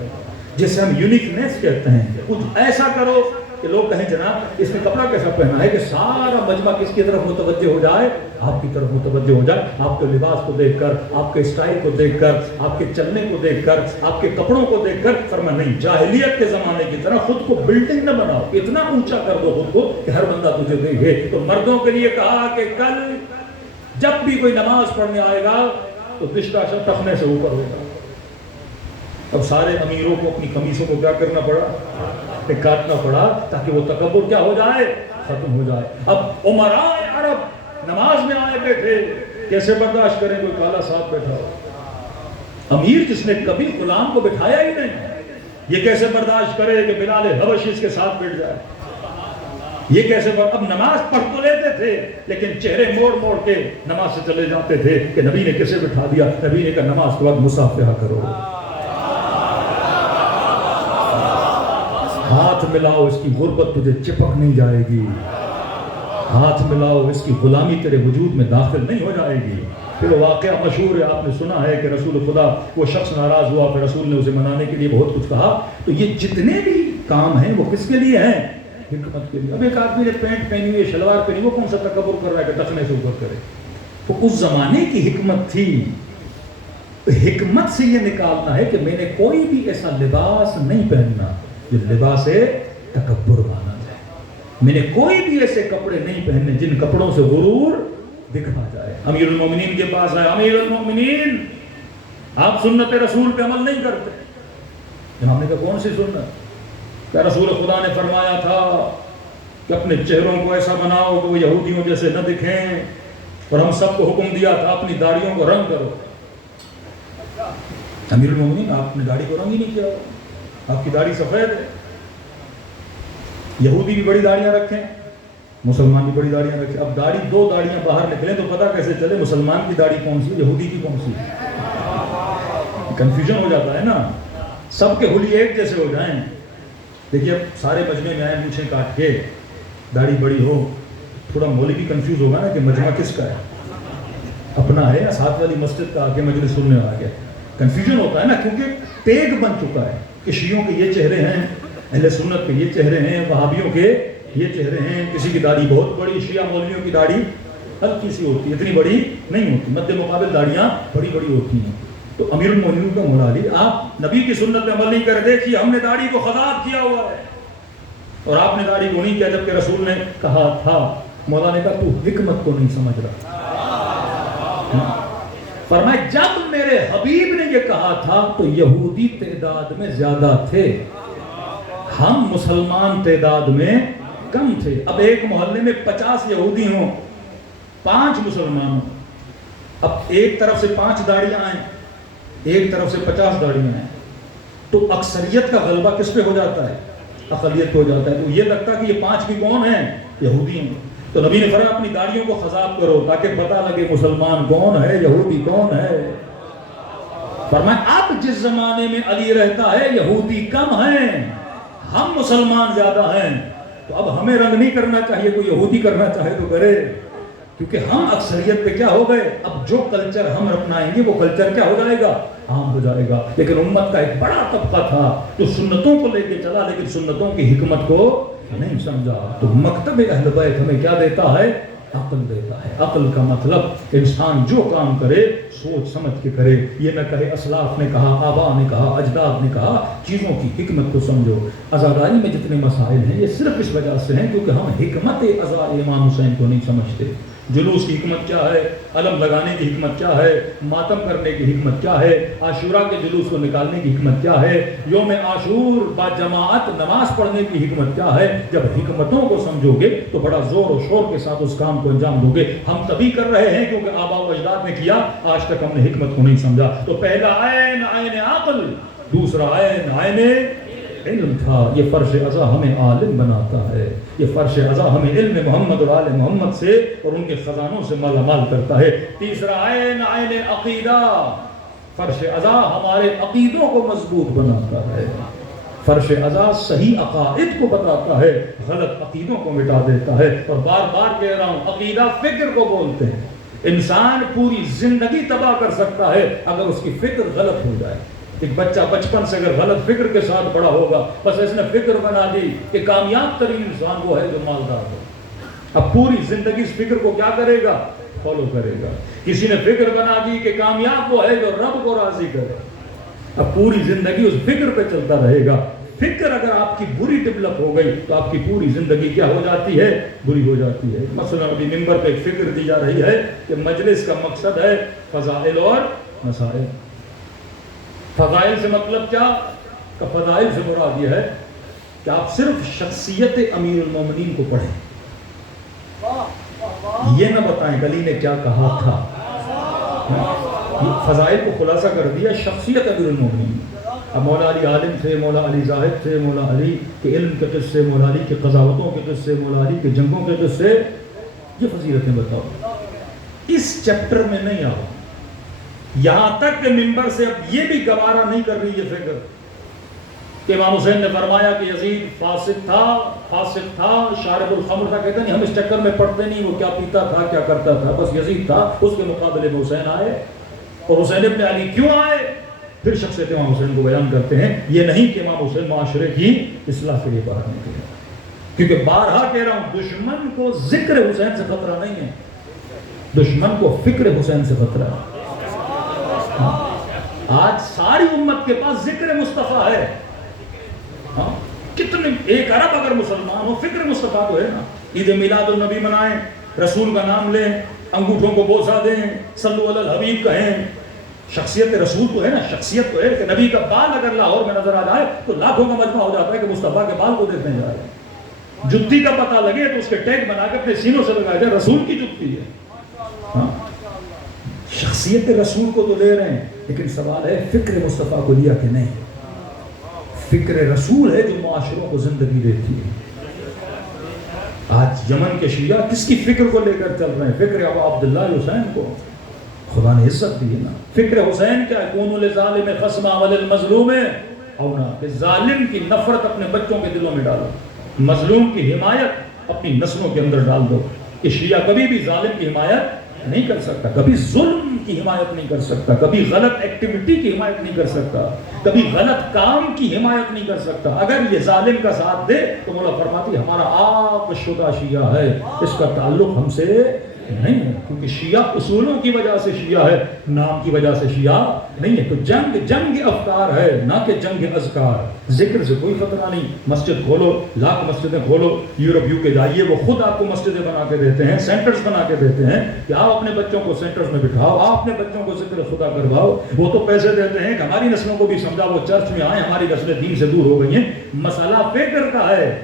جسے ہم یونیکنیس کہتے ہیں. کچھ ایسا کرو کہ لوگ کہیں جناب اس نے کپڑا کیسا پہنا ہے کہ سارا مجمع کس کی طرف متوجہ ہو جائے، آپ کی طرف متوجہ ہو جائے، آپ کے لباس کو دیکھ کر، آپ کے اسٹائل کو دیکھ کر، آپ کے چلنے کو دیکھ کر، آپ کے کپڑوں کو دیکھ کر. فرمایا نہیں، جاہلیت کے زمانے کی طرح خود کو بلڈنگ نہ بناؤ، اتنا اونچا کر دو خود کو کہ ہر بندہ تجھے دیکھے. تو مردوں کے لیے کہا کہ کل جب بھی کوئی نماز پڑھنے آئے گا تو دشتاشا ٹخنے سے اوپر ہوگا. اب سارے امیروں کو اپنی قمیصوں کو کیا کرنا پڑا، کاٹنا پڑا تاکہ وہ تکبر کیا ہو جائے، ختم ہو جائے. اب عمراء عرب نماز میں آئے بیٹھے، کیسے برداشت کریں کوئی کالا ساتھ بیٹھا ہو؟ امیر جس نے کبھی غلام کو بٹھایا ہی نہیں، یہ کیسے برداشت کرے کہ بلال حبشی اس کے ساتھ بیٹھ جائے؟ یہ کیسے اب نماز پڑھ تو لیتے تھے لیکن چہرے موڑ موڑ کے نماز سے چلے جاتے تھے کہ نبی نے کیسے بٹھا دیا. نبی نے کہا نماز کے بعد مصافحہ کرو، ہاتھ ملاؤ، اس کی غربت تجھے چپک نہیں جائے گی، ہاتھ ملاؤ، اس کی غلامی تیرے وجود میں داخل نہیں ہو جائے گی. پھر واقعہ مشہور ہے، آپ نے سنا ہے کہ رسول خدا وہ شخص ناراض ہوا، پھر رسول نے اسے منانے کے لیے بہت کچھ کہا. تو یہ جتنے بھی کام ہیں وہ کس کے لیے ہیں؟ حکمت کے لیے. اب ایک آدمی نے پینٹ پہنی ہوئی ہے، شلوار پہنی، وہ کون سا تکبر کر رہا ہے کہ ٹخنے سے اوپر کرے؟ تو اس زمانے کی حکمت تھی. حکمت سے یہ نکالنا ہے کہ میں نے کوئی بھی ایسا لباس نہیں پہننا جو لباس تکبر مانا جائے. میں نے کوئی بھی ایسے کپڑے نہیں پہننے جن کپڑوں سے غرور دکھا جائے. امیر المومنین کے پاس آئے، امیر المومنین آپ سنت رسول پہ عمل نہیں کرتے. ہم نے کہا کون سی سنت؟ کہ رسول خدا نے فرمایا تھا کہ اپنے چہروں کو ایسا بناؤ کہ وہ یہودیوں جیسے نہ دکھیں، اور ہم سب کو حکم دیا تھا اپنی داڑھیوں کو رنگ کرو. امیر المومنین آپ نے داڑھی کو رنگ ہی نہیں کیا، آپ کی داڑھی سفید ہے. یہودی بھی بڑی داڑیاں رکھیں، مسلمان بھی بڑی داڑیاں رکھیں. اب داڑھی دو داڑیاں باہر نکلیں تو پتہ کیسے چلے مسلمان کی داڑھی کون سی، یہودی کی کون سی؟ کنفیوژن ہو جاتا ہے نا، سب کے حلی ایک جیسے ہو جائیں. دیکھیے اب سارے مجمع میں آئے، مونچھیں کاٹ کے، داڑھی بڑی ہو، تھوڑا مولوی کنفیوز ہوگا نا کہ مجمع کس کا ہے، اپنا ہے یا ساتھ والی مسجد کا آگے مجلس سننے آ گیا. کنفیوژن ہوتا ہے نا، کیونکہ ٹیگ بن چکا ہے کہ شیعوں کے یہ چہرے ہیں، اہل سنت کے یہ چہرے ہیں، وہابیوں کے یہ چہرے ہیں. کسی کی داڑھی بہت بڑی، شیعہ مولویوں کی داڑھی ہلکی سی ہوتی ہے، اتنی بڑی نہیں ہوتی، مد مقابل داڑیاں بڑی بڑی ہوتی ہیں. تو امیر المومنین کا مولا علی، آپ نبی کی سنت پہ عمل نہیں کر دیکھیے، ہم نے داڑھی کو خضاب کیا ہوا ہے اور آپ نے داڑھی کو نہیں کیا، جبکہ رسول نے کہا تھا. مولا نے کہا تو حکمت کو نہیں سمجھ رہا. فرمایا جب میرے حبیب نے یہ کہا تھا تو یہودی تعداد میں زیادہ تھے، ہم مسلمان تعداد میں کم تھے. اب ایک محلے میں 50 یہودی ہوں، 5 مسلمان ہوں. اب ایک طرف سے 5 داڑیاں آئیں، ایک طرف سے 50 داڑیاں آئیں، تو اکثریت کا غلبہ کس پہ ہو جاتا ہے؟ اقلیت پہ ہو جاتا ہے. تو یہ لگتا کہ یہ 5 بھی کون ہیں؟ یہودی ہیں. تو نبی نے فرمایا اپنی داڑھیوں کو خضاب کرو تاکہ پتہ لگے مسلمان کون ہے، یہودی کون ہے. فرمایا اب جس زمانے میں علی رہتا ہے یہودی کم ہیں، ہم مسلمان زیادہ ہیں. تو اب ہمیں رنگ نہیں کرنا چاہیے، کوئی یہودی کرنا چاہے تو کرے، کیونکہ ہم اکثریت پہ کیا ہو گئے. اب جو کلچر ہم اپنائیں گے وہ کلچر کیا ہو جائے گا؟ عام ہو جائے گا. لیکن امت کا ایک بڑا طبقہ تھا جو سنتوں کو لے کے چلا لیکن سنتوں کی حکمت کو نہیں سمجھا. تو مکتب اہل بیت ہمیں کیا دیتا ہے؟ عقل دیتا ہے. عقل کا مطلب انسان جو کام کرے سوچ سمجھ کے کرے، یہ نہ کہے اسلاف نے کہا، آبا نے کہا، اجداد نے کہا. چیزوں کی حکمت کو سمجھو. عزاداری میں جتنے مسائل ہیں یہ صرف اس وجہ سے ہیں کیونکہ ہم حکمت عزا امام حسین کو نہیں سمجھتے. جلوس کی حکمت کیا ہے، علم لگانے کی حکمت کیا ہے، ماتم کرنے کی حکمت کیا ہے، عاشورہ کے جلوس کو نکالنے کی حکمت کیا ہے، یوم عاشور با جماعت نماز پڑھنے کی حکمت کیا ہے. جب حکمتوں کو سمجھو گے تو بڑا زور و شور کے ساتھ اس کام کو انجام دو گے. ہم تبھی کر رہے ہیں کیونکہ آبا و اجداد نے کیا، آج تک ہم نے حکمت کو نہیں سمجھا. تو پہلا عین عین عقل، دوسرا عین عین علم تھا. یہ فرش عزا ہمیں عالم بناتا ہے، یہ فرش عزا ہمیں علم محمد اور آل محمد سے اور ان کے خزانوں سے مالا مال کرتا ہے. تیسرا عین عین عقیدہ، فرش عزا ہمارے عقیدوں کو مضبوط بناتا ہے. فرش عزا صحیح عقائد کو بتاتا ہے، غلط عقیدوں کو مٹا دیتا ہے. اور بار بار کہہ رہا ہوں عقیدہ فکر کو بولتے ہیں. انسان پوری زندگی تباہ کر سکتا ہے اگر اس کی فکر غلط ہو جائے. ایک بچہ بچپن سے اگر غلط فکر کے ساتھ بڑا ہوگا، بس اس نے فکر بنا دی کہ کامیاب ترین انسان وہ ہے جو مالدار ہو، اب پوری زندگی اس فکر کو کیا کرے گا؟ فالو کرے گا. کسی نے فکر بنا دی کہ کامیاب وہ ہے جو رب کو راضی کرے، اب پوری زندگی اس فکر پہ چلتا رہے گا. فکر اگر آپ کی بری ڈیولپ ہو گئی تو آپ کی پوری زندگی کیا ہو جاتی ہے؟ بری ہو جاتی ہے. مثلا ابھی ممبر پہ ایک فکر دی جا رہی ہے کہ مجلس کا مقصد ہے فضائل اور مسائل. فضائل سے مطلب کیا؟ کہ فضائل سے مراد یہ ہے کہ آپ صرف شخصیت امیر المومنین کو پڑھیں، یہ نہ بتائیں کہ علی نے کیا کہا تھا. فضائل کو خلاصہ کر دیا شخصیت امیر المومنین. اب مولا علی عالم تھے، مولا علی زاہد تھے، مولا علی کے علم کے قصے، مولا علی کے قضاوتوں کے قصے، مولا علی کے جنگوں کے قصے، یہ فضیلتیں بتاؤ. اس چیپٹر میں نہیں آؤ. یہاں تک کہ ممبر سے اب یہ بھی گوارا نہیں کر رہی یہ فکر کہ امام حسین نے فرمایا کہ یزید فاسق تھا، شارب الخمر تھا. کہتے نہیں ہم اس چکر میں پڑھتے نہیں وہ کیا پیتا تھا کیا کرتا تھا، بس یزید تھا. اس کے مقابلے میں حسین آئے، اور حسین ابن علی کیوں آئے؟ پھر شخصیت امام حسین کو بیان کرتے ہیں. یہ نہیں کہ امام حسین معاشرے کی اصلاح کے لیے باہر نکلے، کیونکہ بارہا کہہ رہا ہوں دشمن کو ذکر حسین سے خطرہ نہیں ہے، دشمن کو فکر حسین سے خطرہ ہے. آج ساری امت کے پاس ذکر مصطفیٰ ہے. کتنے 1 ارب اگر مسلمان ہو، فکر مصطفیٰ تو ہے نا. عید میلاد النبی منائیں، رسول کا نام لیں، انگوٹھوں کو بوسہ دیں، صلو علی الحبیب کہیں. شخصیت رسول تو ہے نا، شخصیت تو ہے کہ نبی کا بال اگر لاہور میں نظر آ جائے تو لاکھوں کا مجمع ہو جاتا ہے کہ مصطفیٰ کے بال کو دیکھنے جا رہے ہیں. جتی کا پتہ لگے تو اس کے ٹیگ بنا کے اپنے سینوں سے لگایا جائے رسول کی جتی ہے. شخصیت رسول کو تو لے رہے ہیں، لیکن سوال ہے فکر مصطفیٰ کو لیا کہ نہیں. فکر رسول ہے جو معاشروں کو زندگی دیتی ہے. آج یمن کے شیعہ کس کی فکر کو لے کر چل رہے ہیں؟ فکر ابو عبداللہ حسین کو خدا نے عزت دی ہے نا. فکر حسین کیا ہے؟ کونوا للظالم خصما وللمظلوم اونا، کہ ظالم کی نفرت اپنے بچوں کے دلوں میں ڈالو، مظلوم کی حمایت اپنی نسلوں کے اندر ڈال دو. کہ شیعہ کبھی بھی ظالم کی حمایت نہیں کر سکتا، کبھی ظلم کی حمایت نہیں کر سکتا، کبھی غلط ایکٹیویٹی کی حمایت نہیں کر سکتا، کبھی غلط کام کی حمایت نہیں کر سکتا. اگر یہ ظالم کا ساتھ دے تو مولا فرماتی ہمارا آپ شدہ شیعہ ہے، اس کا تعلق ہم سے نہیں ہے. کیونکہ شیعہ اصولوں کی وجہ سے شیعہ ہے، نام کی وجہ سے شیعہ نہیں ہے. تو جنگ افکار ہے نہ کہ جنگ اذکار. ذکر سے کوئی خطرہ نہیں. مسجد کھولو، لاکھ مسجدیں کھولو، یورپ یو کے جائیے، وہ خود آپ کو مسجدیں بنا کے دیتے ہیں، سینٹرز بنا کے دیتے ہیں کہ آپ اپنے بچوں کو سینٹرز میں بٹھاؤ، آپ اپنے بچوں کو ذکر خدا کرواؤ. وہ تو پیسے دیتے ہیں کہ ہماری نسلوں کو بھی سمجھا، وہ چرچ میں آئیں، ہماری نسلیں دین سے دور ہو گئی ہیں. مسئلہ فکر کا ہے.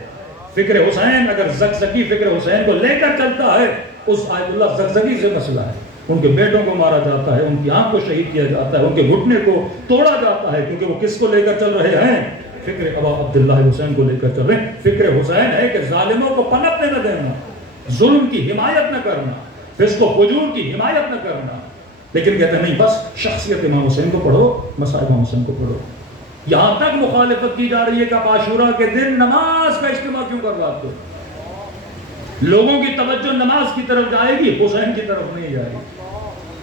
فکر حسین اگر زکزکی فکر حسین کو لے کر چلتا ہے، اس آیت اللہ زکزکی سے مسئلہ ہے. ان کے بیٹوں کو مارا جاتا ہے، ان کی آنکھ کو شہید کیا جاتا ہے، ان کے گھٹنے کو توڑا جاتا ہے، کیونکہ وہ کس کو لے کر چل رہے ہیں؟ فکر ابا عبداللہ حسین کو لے کر چل رہے ہیں. فکر حسین ہے کہ ظالموں کو پنپنے نہ دینا، ظلم کی حمایت نہ کرنا، فسق و فجور کی حمایت نہ کرنا. لیکن کہتے ہیں نہیں، بس شخصیت امام حسین کو پڑھو، مسائل امام حسین کو پڑھو. یہاں تک مخالفت کی جا رہی ہے کہ آپ عاشورہ کے دن نماز کا اجتماع کیوں کرواتے ہو؟ لوگوں کی توجہ نماز کی طرف جائے گی، حسین کی طرف نہیں جائے گی.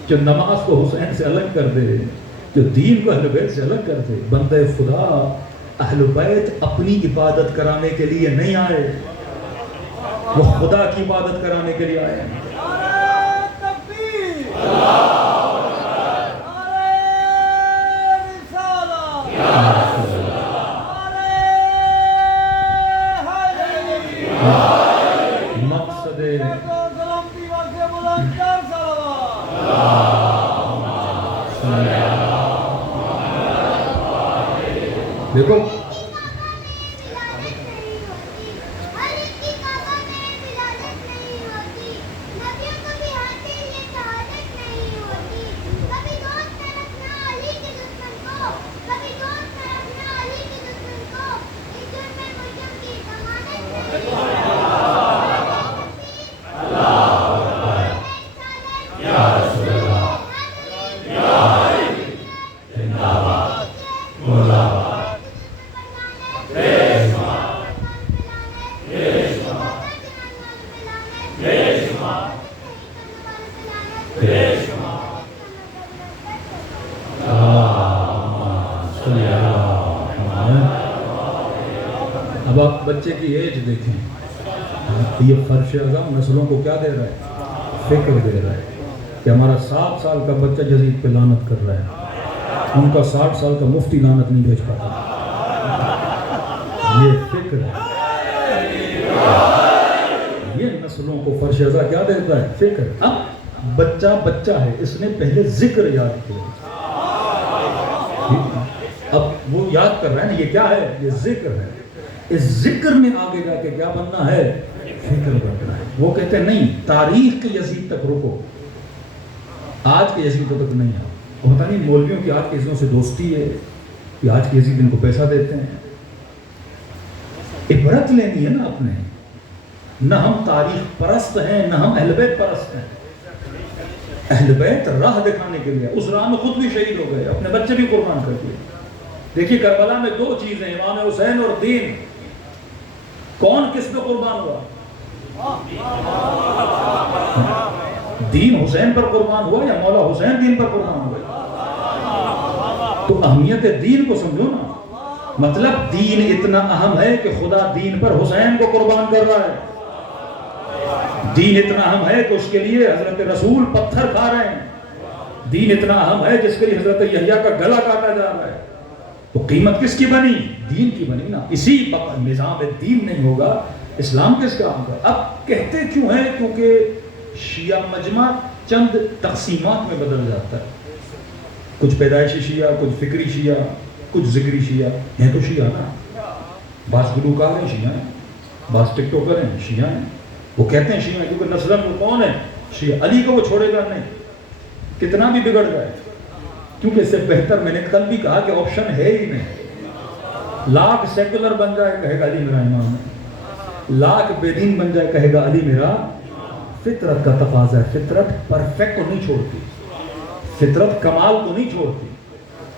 جو نماز کو حسین سے الگ کر دے، جو دین کو اہل بیت سے الگ کر دے. بندے خدا اہل بیت اپنی عبادت کرانے کے لیے نہیں آئے، وہ خدا کی عبادت کرانے کے لیے آئے ہیں. دیکھو بچے کی ایج دیکھیں، یہ فرش اعظم نسلوں کو کیا دے رہا ہے؟ فکر دے رہا ہے کہ ہمارا 7 سال کا بچہ جزید پہ لعنت کر رہا ہے، ان کا 60 سال کا مفتی لعنت نہیں بھیج پاتا۔ یہ فکر ہے، یہ نسلوں کو فرش اعظم کیا دیتا ہے؟ فکر۔ اب بچہ ہے، اس نے پہلے ذکر یاد کیا، اب وہ یاد کر رہا ہے نا، یہ کیا ہے؟ یہ ذکر ہے۔ اس ذکر میں آگے جا کے کیا بننا ہے؟ فکر بننا ہے۔ وہ کہتے ہیں نہیں، تاریخ کے یزید تک رکو، آج کے یزید تک نہیں آؤ۔ وہ پتہ نہیں مولویوں کی آج کے یزیدوں سے دوستی ہے کہ آج کے یزید ان کو پیسہ دیتے ہیں۔ عبرت لینی ہے نا اپنے، نہ ہم تاریخ پرست ہیں، نہ ہم اہل بیت پرست ہیں۔ اہل بیت راہ دکھانے کے لیے، اس راہ میں خود بھی شہید ہو گئے، اپنے بچے بھی قربان کر دیے۔ دیکھیے کربلا میں 2 چیزیں، امام حسین اور دین، کون کس پہ قربان ہوا؟ دین حسین پر قربان ہوا یا مولا حسین دین پر قربان ہوا؟ تو اہمیت دین کو سمجھو نا، مطلب دین اتنا اہم ہے کہ خدا دین پر حسین کو قربان کر رہا ہے۔ دین اتنا اہم ہے کہ اس کے لیے حضرت رسول پتھر کھا رہے ہیں۔ دین اتنا اہم ہے جس کے لیے حضرت یحییٰ کا گلا کاٹا جا رہا ہے۔ تو قیمت کس کی بنی؟ دین کی بنی نا۔ اسی نظام دین نہیں ہوگا، اسلام کس کا ہوگا؟ اب کہتے کیوں ہیں؟ کیونکہ شیعہ مجمع چند تقسیمات میں بدل جاتا ہے، کچھ پیدائشی شیعہ، کچھ فکری شیعہ، کچھ ذکری شیعہ۔ ہیں تو شیعہ نا، بعض گلوکار ہیں شیعہ ہیں، بعض ٹک ٹوکر ہیں شیعہ ہیں۔ وہ کہتے ہیں شیعہ ہیں کیونکہ نسلاً وہ کون ہے؟ شیعہ۔ علی کو وہ چھوڑے گا نہیں، کتنا بھی بگڑ جائے، کیونکہ اس سے بہتر میں نے کل بھی کہا کہ آپشن ہے ہی نہیں۔ لاکھ سیکولر بن جائے کہے گا علی میرا امام ہے، لاکھ بے دین بن جائے کہے گا علی میرا۔ فطرت کا تقاضا ہے، فطرت پرفیکٹ کو نہیں چھوڑتی، فطرت کمال کو نہیں چھوڑتی۔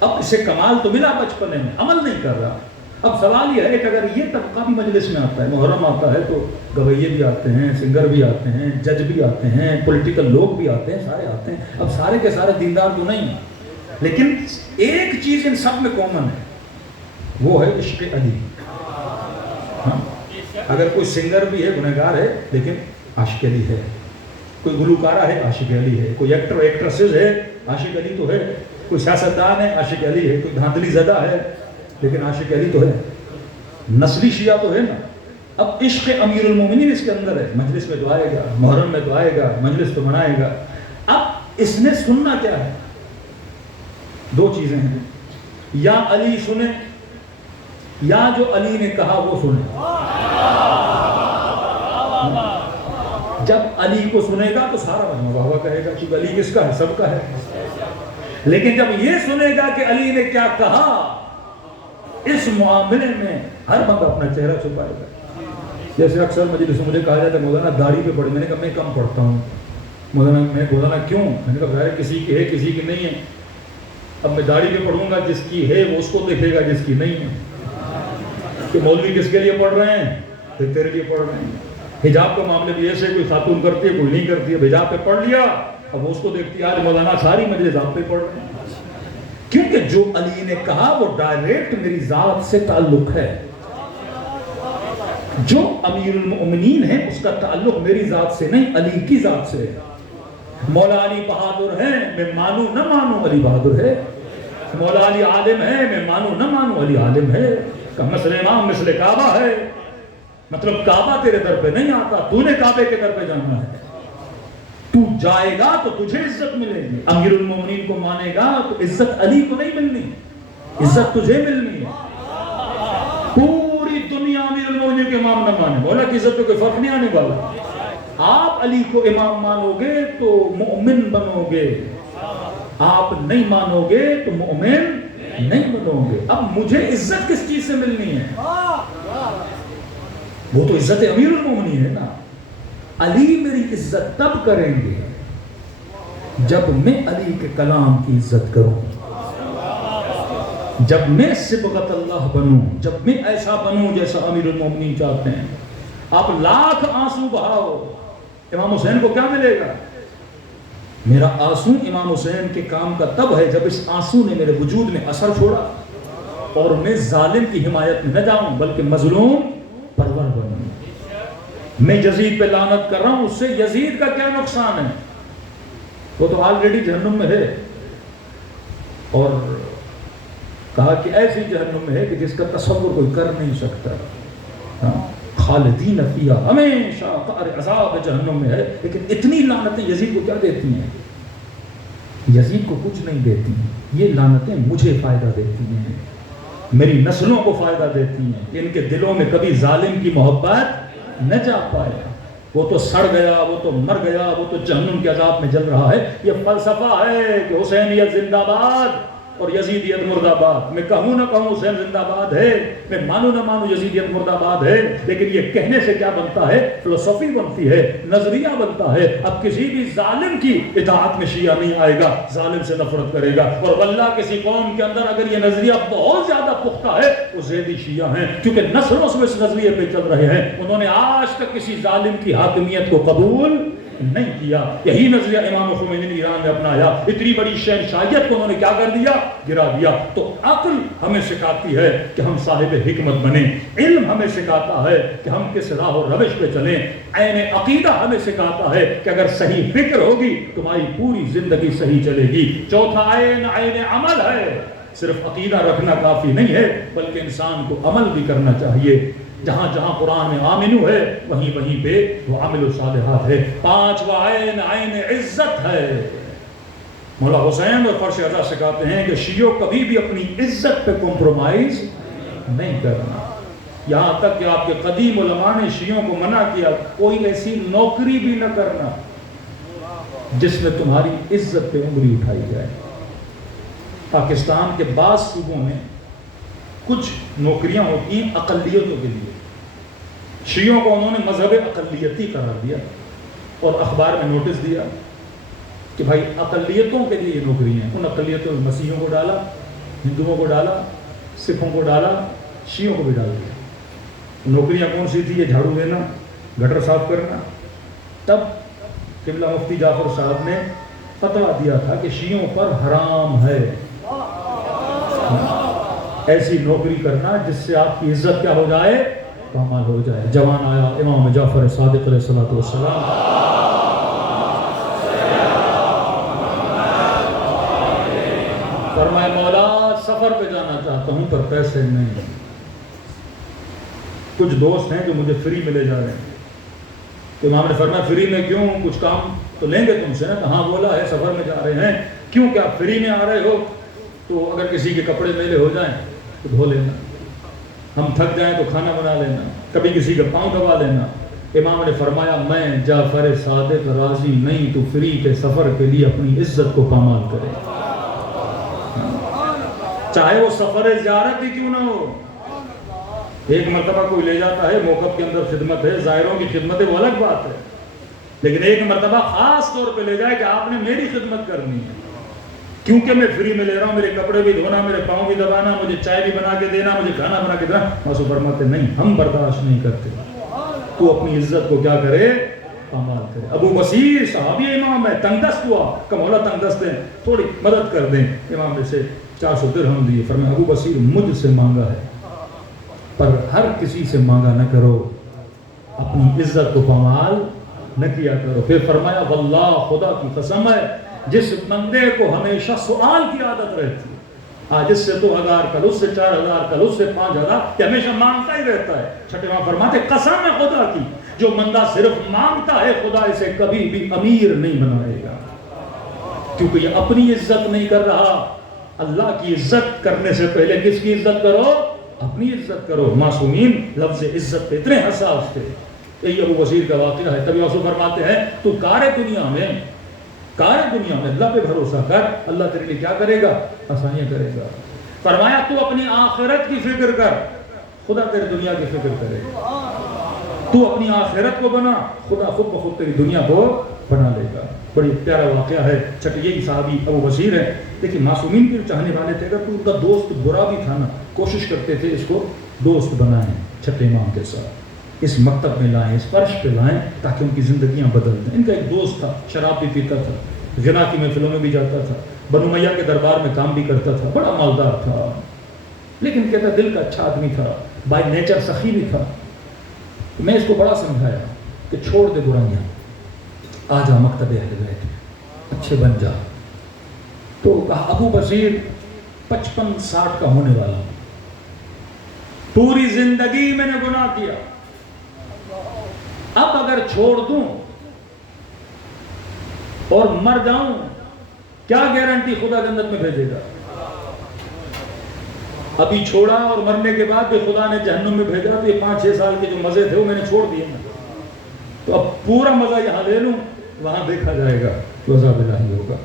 اب اسے کمال تو ملا بچپنے میں، عمل نہیں کر رہا۔ اب سوال یہ ہے کہ اگر یہ طبقہ بھی مجلس میں آتا ہے، محرم آتا ہے، تو گویے بھی آتے ہیں، سنگر بھی آتے ہیں، جج بھی آتے ہیں، پولیٹیکل لوگ بھی آتے ہیں، سارے آتے ہیں۔ اب سارے کے سارے دیندار تو نہیں ہیں، لیکن ایک چیز ان سب میں کامن ہے، وہ ہے عشق علی۔ ہاں، اگر کوئی سنگر بھی ہے، گنہگار ہے، لیکن عاشق علی ہے، کوئی گلوکارہ ہے، عاشق علی ہے، کوئی ایکٹر ایکٹریسز ہے، عاشق علی تو ہے، کوئی سیاستدان ہے، عاشق علی ہے، کوئی دھاندلی زدہ ہے، لیکن عاشق علی تو ہے۔ نسلی شیعہ تو ہے نا۔ اب عشق امیر المومنین اس کے اندر ہے، مجلس میں تو آئے گا، محرم میں تو آئے گا، مجلس تو منائے گا۔ اب اس نے سننا کیا ہے؟ 2 چیزیں ہیں، یا علی سنے یا جو علی نے کہا وہ سنے۔ جب علی کو سنے گا تو سارا مجمع واہ واہ کہے گا، کیونکہ علی کس کا ہے؟ سب کا ہے۔ لیکن جب یہ سنے گا کہ علی نے کیا کہا، اس معاملے میں ہر بندہ اپنا چہرہ چھپائے گا۔ جیسے اکثر مجلس سے مجھے کہا جاتا ہے مولانا داڑھی پہ پڑھے، میں نے کہا میں کم پڑھتا ہوں۔ مولانا کیوں؟ میں نے کہا ظاہر کسی کی ہے کسی کی نہیں ہے، اب میں داڑھی پہ پڑھوں گا، جس کی ہے وہ اس کو دیکھے گا، جس کی نہیں ہے۔ کہ مولوی کس کے لیے پڑھ رہے ہیں؟ پھر تیرے لیے پڑھ رہے ہیں۔ حجاب کا معاملے بھی ایسے، کوئی خاتون کرتی ہے کوئی نہیں کرتی ہے، حجاب پہ پڑھ لیا، اب وہ اس کو دیکھتی ہے، آج مولانا ساری مجلس آپ پہ پڑھ رہے ہیں۔ کیونکہ جو علی نے کہا وہ ڈائریکٹ میری ذات سے تعلق ہے، جو امیر المؤمنین ہے اس کا تعلق میری ذات سے نہیں، علی کی ذات سے ہے۔ مولا علی بہادر ہے، میں مانوں نہ مانوں علی بہادر ہے۔ مولا علی عالم ہے، میں مانوں نہ مانوں علی عالم ہے۔ کہ مثل امام مثل کعبہ ہے، مطلب کعبہ تیرے در پہ نہیں آتا، تو نے کعبے کے در پہ جانا ہے۔ تو جائے گا تو تجھے عزت ملے گی، امیر المومنین کو مانے گا تو عزت علی کو نہیں ملنی، عزت تجھے ملنی ہے۔ پوری دنیا امیر المومنین کے امام نہ مانے، مولا کی عزت پہ کوئی فرق نہیں آنے والا۔ آپ علی کو امام مانو گے تو مومن بنو گے، آپ نہیں مانو گے تو مومن نہیں بنو گے۔ اب مجھے عزت کس چیز سے ملنی ہے؟ وہ تو عزت امیر المومنین ہے نا۔ علی میری عزت تب کریں گے جب میں علی کے کلام کی عزت کروں، جب میں صبغت اللہ بنوں، جب میں ایسا بنوں جیسا امیر المومنین چاہتے ہیں۔ آپ لاکھ آنسو بہاؤ، امام حسین کو کیا ملے گا؟ میرا آنسو امام حسین کے کام کا تب ہے جب اس آنسو نے میرے وجود میں اثر چھوڑا اور میں ظالم کی حمایت میں نہ جاؤں بلکہ مظلوم پر میں یزید پہ لعنت کر رہا ہوں، اس سے یزید کا کیا نقصان ہے؟ وہ تو آلریڈی جہنم میں ہے، اور کہا کہ ایسی جہنم میں ہے کہ جس کا تصور کوئی کر نہیں سکتا، خالدین فیہا، ہمیشہ عذاب جہنم میں ہے۔ لیکن اتنی لعنتیں یزید کو کیا دیتی ہیں؟ یزید کو کچھ نہیں دیتی، یہ لعنتیں مجھے فائدہ دیتی ہیں، میری نسلوں کو فائدہ دیتی ہیں، ان کے دلوں میں کبھی ظالم کی محبت نہ جا پائے، وہ تو سڑ گیا، وہ تو مر گیا، وہ تو جہنم کے عذاب میں جل رہا ہے۔ یہ فلسفہ ہے کہ حسینیت زندہ باد اور یزیدیت مرد آباد، میں کہوں نہ کہوں حسین زندہ باد ہے، میں مانوں نہ مانوں یزیدیت مرد آباد ہے، لیکن یہ کہنے سے کیا بنتا ہے؟ فلسفی بنتی ہے، نظریہ بنتا ہے۔ اب کسی بھی ظالم کی اطاعت میں شیعہ نہیں آئے گا، ظالم سے نفرت کرے گا، اور واللہ کسی قوم کے اندر اگر یہ نظریہ بہت زیادہ پختہ ہے وہ زیدی شیعہ ہیں، کیونکہ نسلوں سے اس نظریے پہ چل رہے ہیں، انہوں نے آج تک کسی ظالم کی حاکمیت کو قبول نہیں کیا۔ یہی نظریہ امام خمینی نے ایران میں اپنایا، اتنی بڑی شہنشاہیت کو انہوں نے کیا کر دیا؟ گرا دیا۔ تو عقل ہمیں سکھاتی ہے کہ ہم صاحب حکمت بنیں، علم ہمیں سکھاتا ہے کہ ہم کس راہ و روش پہ چلیں، عین عقیدہ ہمیں سکھاتا ہے کہ اگر صحیح فکر ہوگی تمہاری پوری زندگی صحیح چلے گی۔ چوتھا عین عمل ہے، صرف عقیدہ رکھنا کافی نہیں ہے بلکہ انسان کو عمل بھی کرنا چاہیے۔ جہاں جہاں قرآن میں آمنو ہے وہیں وہیں پہ وہ عامل الصالحات ہے۔ پانچواں عین عزت ہے۔ مولا حسین اور فرش عزا سکھاتے ہیں کہ شیعوں کبھی بھی اپنی عزت پہ کمپرومائز نہیں کرنا، یہاں تک کہ آپ کے قدیم علماء نے شیعوں کو منع کیا کوئی ایسی نوکری بھی نہ کرنا جس میں تمہاری عزت پہ انگلی اٹھائی جائے۔ پاکستان کے بعض صوبوں میں کچھ نوکریاں ہوتی ہیں اقلیتوں کے لیے، شیعوں کو انہوں نے مذہب اقلیتی قرار دیا اور اخبار میں نوٹس دیا کہ بھائی اقلیتوں کے لیے یہ نوکری ہیں۔ ان اقلیتوں میں مسیحیوں کو ڈالا، ہندوؤں کو ڈالا، سکھوں کو ڈالا، شیعوں کو بھی ڈال دیا۔ نوکریاں کون سی تھی؟ یہ جھاڑو دینا، گٹر صاف کرنا۔ تب قبلہ مفتی جعفر صاحب نے فتویٰ دیا تھا کہ شیعوں پر حرام ہے ایسی نوکری کرنا جس سے آپ کی عزت کیا ہو جائے؟ پامال ہو جائے۔ جوان آیا امام جعفر صادق علیہ الصلوۃ والسلام، فرمائے مولا سفر پہ جانا چاہتا ہوں پر پیسے نہیں، کچھ دوست ہیں جو مجھے فری میں لے جا رہے ہیں۔ تو امام نے فرمایا فری میں کیوں؟ کچھ کام تو لیں گے تم سے نا؟ کہاں بولا ہے سفر میں جا رہے ہیں۔ کیوں کیا فری میں آ رہے ہو تو اگر کسی کے کپڑے میلے ہو جائیں تو دھو لینا، ہم تھک جائیں تو کھانا بنا لینا، کبھی کسی کا پاؤں دبا لینا۔ امام نے فرمایا میں جعفر صادق راضی نہیں تو فری کے سفر کے لیے اپنی عزت کو پامال کرے، چاہے وہ سفر زیارت ہی کیوں نہ ہو۔ ایک مرتبہ کوئی لے جاتا ہے، موقف کے اندر خدمت ہے، ظاہروں کی خدمت ہے، وہ الگ بات ہے، لیکن ایک مرتبہ خاص طور پہ لے جائے کہ آپ نے میری خدمت کرنی ہے، کیونکہ میں فری میں لے رہا ہوں، میرے کپڑے بھی دھونا، میرے پاؤں بھی دبانا، مجھے چائے بھی بنا کے دینا، مجھے کھانا بنا کے دینا۔ معصوم فرماتے نہیں، ہم برداشت نہیں کرتے، تو اپنی عزت کو کیا کرے؟ پامال کرے۔ ابو بصیر صحابی امام ہے، تنگ دست ہوا کہ مولا تنگ دست ہیں، تھوڑی مدد کر دیں۔ امام نے سے 400 درہم دیے، فرمایا ابو بصیر مجھ سے مانگا ہے پر ہر کسی سے مانگا نہ کرو، اپنی عزت کو پامال نہ کیا کرو۔ پھر فرمایا واللہ خدا کی قسم ہے جس بندے کو ہمیشہ سوال کی عادت رہتی ہے، آج اس سے 2000 کل اس سے 4000 کل اس سے 5000، کہ ہمیشہ مانگتا ہی رہتا ہے۔ چھٹے ماں فرماتے قسم ہے خدا کی جو بندہ صرف مانگتا ہے خدا اسے کبھی بھی امیر نہیں بنائے گا، کیونکہ یہ اپنی عزت نہیں کر رہا۔ اللہ کی عزت کرنے سے پہلے کس کی عزت کرو؟ اپنی عزت کرو۔ معصومین لفظ عزت پہ اتنے حساس تھے۔ یہی ابو بصیر کا واقعہ ہے۔ تبھی معصوم فرماتے ہیں تو کار دنیا میں اللہ پہ بھروسہ کر، اللہ تیرے لیے کیا کرے گا؟ آسانیاں کرے گا۔ فرمایا تو اپنی آخرت کی فکر کر، خدا تیری دنیا کی فکر کرے گا۔ تو اپنی آخرت کو بنا، خدا خود بخود تیری دنیا کو بنا لے گا۔ بڑی پیارا واقعہ ہے۔ یہی صحابی ابو بصیر ہے، لیکن معصومین کے چاہنے والے تھے، اگر تو ان کا دوست برا بھی تھا نا، کوشش کرتے تھے اس کو دوست بنائیں، چھٹے امام کے ساتھ اس مکتب میں لائیں، اس فرش پہ لائیں تاکہ ان کی زندگیاں بدل دیں۔ ان کا ایک دوست تھا، شراب بھی پیتا تھا، غنا کی محفلوں میں بھی جاتا تھا، بنو امیہ کے دربار میں کام بھی کرتا تھا، بڑا مالدار تھا، لیکن کہتا دل کا اچھا آدمی تھا، بائی نیچر سخی بھی تھا۔ میں اس کو بڑا سمجھایا کہ چھوڑ دے برائیاں، آ جا مکتب اہل بیت، اچھے بن جا. تو کہا ابو بصیر 55-60 کا ہونے والا، پوری زندگی میں نے گناہ کیا، اب اگر چھوڑ دوں اور مر جاؤں کیا گارنٹی خدا جنت میں بھیجے گا؟ ابھی چھوڑا اور مرنے کے بعد بھی خدا نے جہنم میں بھیجا تو یہ 5-6 سال کے جو مزے تھے وہ میں نے چھوڑ دیے نا. تو اب پورا مزہ یہاں لے لوں، وہاں دیکھا جائے گا کہ عذاب الہی ہوگا.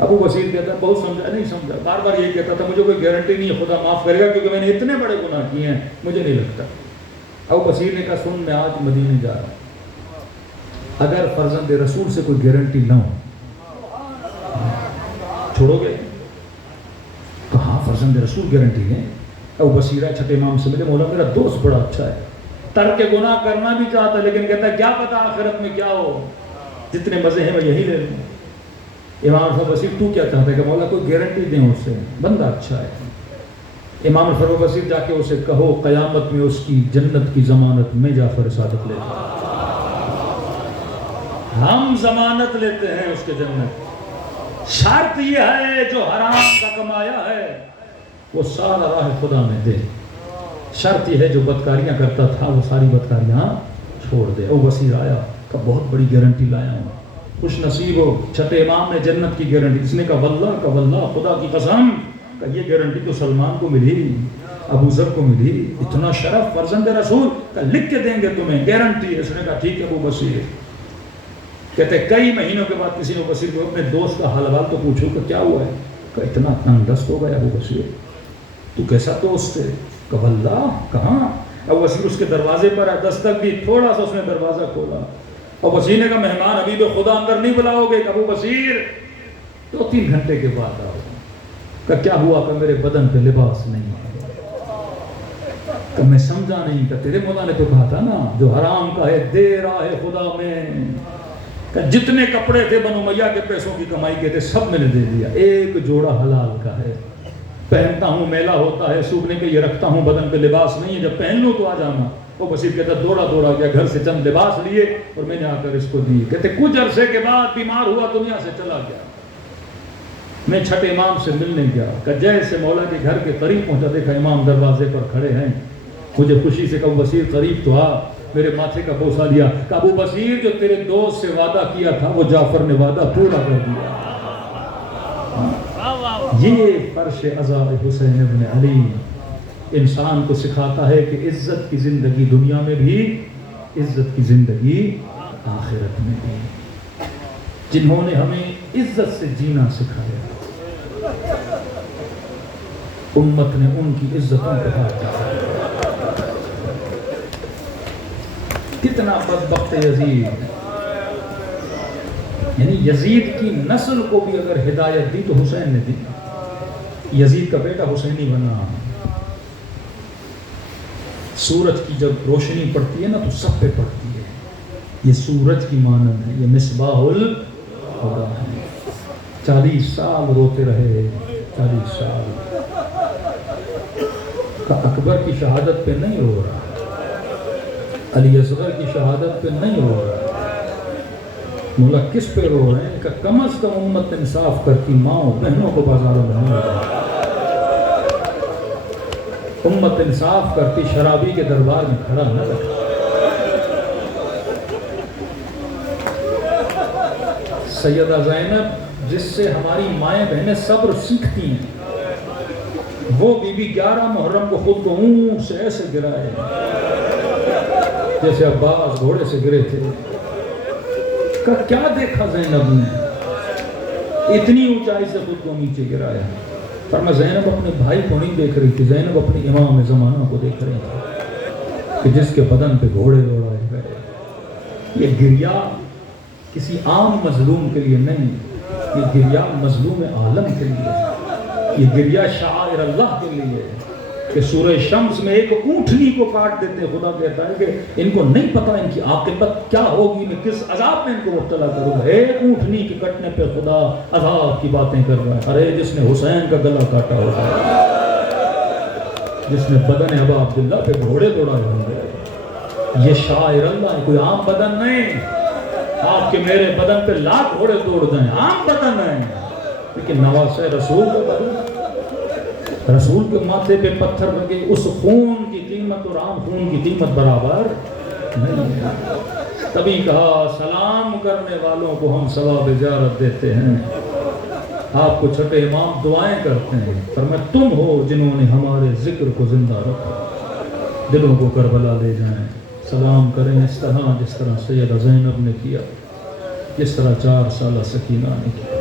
ابو بصیر کہتا ہے بہت سمجھا نہیں سمجھا، بار بار یہ کہتا تھا مجھے کوئی گارنٹی نہیں ہے خدا معاف کرے گا کیونکہ میں نے اتنے بڑے گناہ کیے ہیں، مجھے نہیں لگتا. ابو بصیر نے کہا سن میں آج مدینے جا رہا ہوں، اگر فرزند رسول سے کوئی گارنٹی نہ ہو چھوڑو گے؟ کہاں فرزند رسول گارنٹی ہے. ابو بصیر چھٹے امام سے ملے، مولا میرا دوست بڑا اچھا ہے، ترک گناہ کرنا بھی چاہتا ہے لیکن کہتا ہے کیا پتا آخرت میں کیا ہو، جتنے مزے ہیں میں یہی لے لوں. امام ابو بصیر تو کیا چاہتا ہے کہ مولا کوئی گارنٹی دیں اس سے، بندہ اچھا ہے. امام ابو بصیر جا کے اسے کہو قیامت میں اس کی جنت کی ضمانت میں جعفر صادق لیتا ہوں. ہم ضمانت لیتے ہیں اس کے جنت. شرط یہ ہے جو حرام کا کمایا ہے وہ سارا راہ خدا میں دے. شرط یہ ہے جو بدکاریاں کرتا تھا وہ ساری بدکاریاں چھوڑ دے. ابو بصیر آیا کہ بہت بڑی گارنٹی لایا ہوں، خوش نصیب ہو. چھٹے امام نے جنت کی گارنٹی، اس نے کہا واللہ خدا کی قسم کہ یہ گارنٹی تو سلمان کو ملی، ابو ذر کو ملی، اتنا شرف فرزند رسول کہ لکھ کے دیں گے تمہیں، گارنٹی ہے. اس نے کہا ٹھیک ہے ابو بصیر. کہتے کئی مہینوں کے بعد کسی نے ابو بصیر کو اپنے دوست کا حال حوال تو پوچھو کہ کیا ہوا ہے؟ کہ اتنا تنگ دست ہو گیا ابو بصیر. تو کیسا دوست ہے؟ کہ واللہ کہاں. ابو بصیر اس کے دروازے پر ہے، دستک دی، تھوڑا سا اس نے دروازہ کھولا. ابو بصیر نے کہا مہمان ابھی تو خدا اندر نہیں بلاؤ گے؟ کہ ابو بصیر 2-3 گھنٹے کے بعد آؤ. کہ کیا ہوا؟ کہ میرے بدن پہ لباس نہیں ہے. کہ میں سمجھا نہیں، کہ تیرے مولا نے تو کہا تھا نا جو حرام کا ہے دے راہ خدا میں. کہ جتنے کپڑے تھے بنو امیہ کے پیسوں کی کمائی کے تھے سب میں نے دے دیا، ایک جوڑا حلال کا ہے، پہنتا ہوں میلا ہوتا ہے سوکھنے کے، یہ رکھتا ہوں بدن پہ لباس نہیں ہے، جب پہن لوں تو آ جانا. وہ بصیر کہتا دوڑا گیا گھر سے چند لباس لیے اور میں نے آ کر اس کو دیے. کہتے کچھ عرصے کے بعد بیمار ہوا، دنیا سے چلا گیا. میں چھٹے امام سے ملنے گیا کہ جیسے مولا کے گھر کے قریب پہنچا دیکھا امام دروازے پر کھڑے ہیں. مجھے خوشی سے کہا بصیر قریب تو آ. میرے ماتھے کا بوسہ لیا. کہ ابو بصیر جو تیرے دوست سے وعدہ کیا تھا وہ جعفر نے وعدہ پورا کر دیا. یہ فرش عزا حسین ابن علی انسان کو سکھاتا ہے کہ عزت کی زندگی دنیا میں بھی، عزت کی زندگی آخرت میں بھی. جنہوں نے ہمیں عزت سے جینا سکھایا، امت نے ان کی عزتوں کو پایا. کتنا بدبخت یزید، یعنی یزید کی نسل کو بھی اگر ہدایت دی تو حسین نے دی. یزید کا بیٹا حسینی بنا. سورج کی جب روشنی پڑتی ہے نا تو سب پہ پڑتی ہے. یہ سورج کی مانند ہے، یہ مصباح الہدیٰ ہے. 40 سال روتے رہے، 40 سال. اکبر کی شہادت پہ نہیں رو رہا، علی اصغر کی شہادت پہ نہیں رو رہا. مولا کس پہ رو رہے ہیں؟ کہ کم از کم امت انصاف کرتی، ماؤں بہنوں کو بازاروں میں نہیں لگا. امت انصاف کرتی، شرابی کے دربار میں کھڑا نہ رکھا. سیدہ زینب جس سے ہماری مائیں بہنیں صبر سیکھتی ہیں، وہ بی بی 11 محرم کو خود کو اونٹ سے ایسے گرائے جیسے عباس گھوڑے سے گرے تھے. کہ کیا دیکھا زینب نے اتنی اونچائی سے خود کو نیچے گرایا؟ فرما زینب اپنے بھائی کو نہیں دیکھ رہی تھی، زینب اپنے امام زمانہ کو دیکھ رہی تھی کہ جس کے بدن پہ گھوڑے دوڑائے گئے. یہ گریا کسی عام مظلوم کے لیے نہیں، یہ گریا مظلوم عالم کے لیے ہے. یہ گریا شعائر اللہ کے لیے ہے کہ سورہ شمس میں ایک اونٹنی کو کاٹ دیتے. خدا کہتا ہے کہ ان کو نہیں پتا ان کی عاقبت کیا ہوگی، میں کس عذاب میں ان کو مبتلا کروں گا. ایک اونٹنی کے کٹنے پہ خدا عذاب کی باتیں کر رہا ہے. ارے جس نے حسین کا گلا کاٹا ہوگا، جس نے بدن ابا عبداللہ پہ گھوڑے دوڑائے ہوں گے، یہ شاعر اللہ ہے، کوئی عام بدن نہیں۔ آپ کے میرے بدن پہ لاکھ گھوڑے دوڑ دیں، عام بدن ہے، لیکن نواز رسول کا بدن، رسول کے ماتھے پہ پتھر لگے، اس خون کی قیمت اور عام خون کی قیمت برابر نہیں ہے۔ تبھی کہا سلام کرنے والوں کو ہم ثواب زیارت دیتے ہیں۔ آپ کو چھٹے امام دعائیں کرتے ہیں، فرمایا تم ہو جنہوں نے ہمارے ذکر کو زندہ رکھا، دلوں کو کربلا لے جائیں، سلام کریں اس طرح جس طرح سیدہ زینب نے کیا، جس طرح 4 سالہ سکینہ نے کیا۔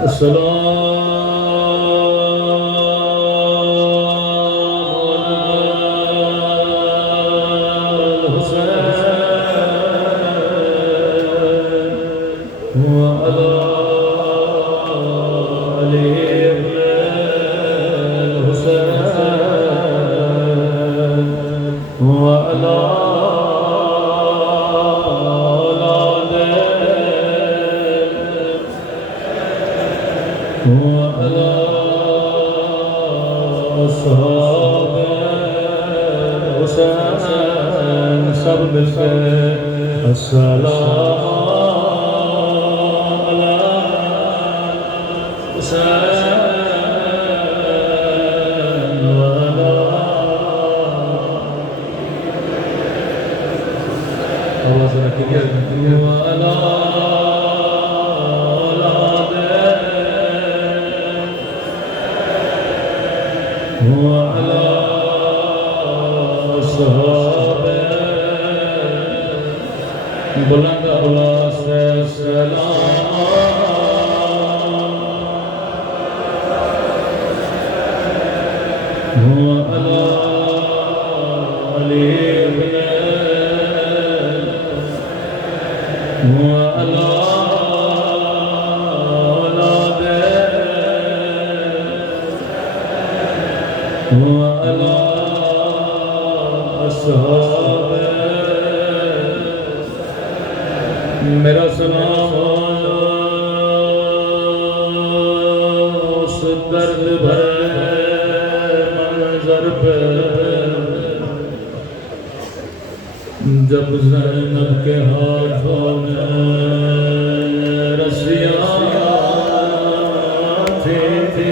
السلام بلند آواز سے سلام علی علی وعلی اولاد وعلی اصحاب۔ میرا سلام اس درد بھرے منظر پہ جب زینب کے ہاتھوں میں رسیاں تھی،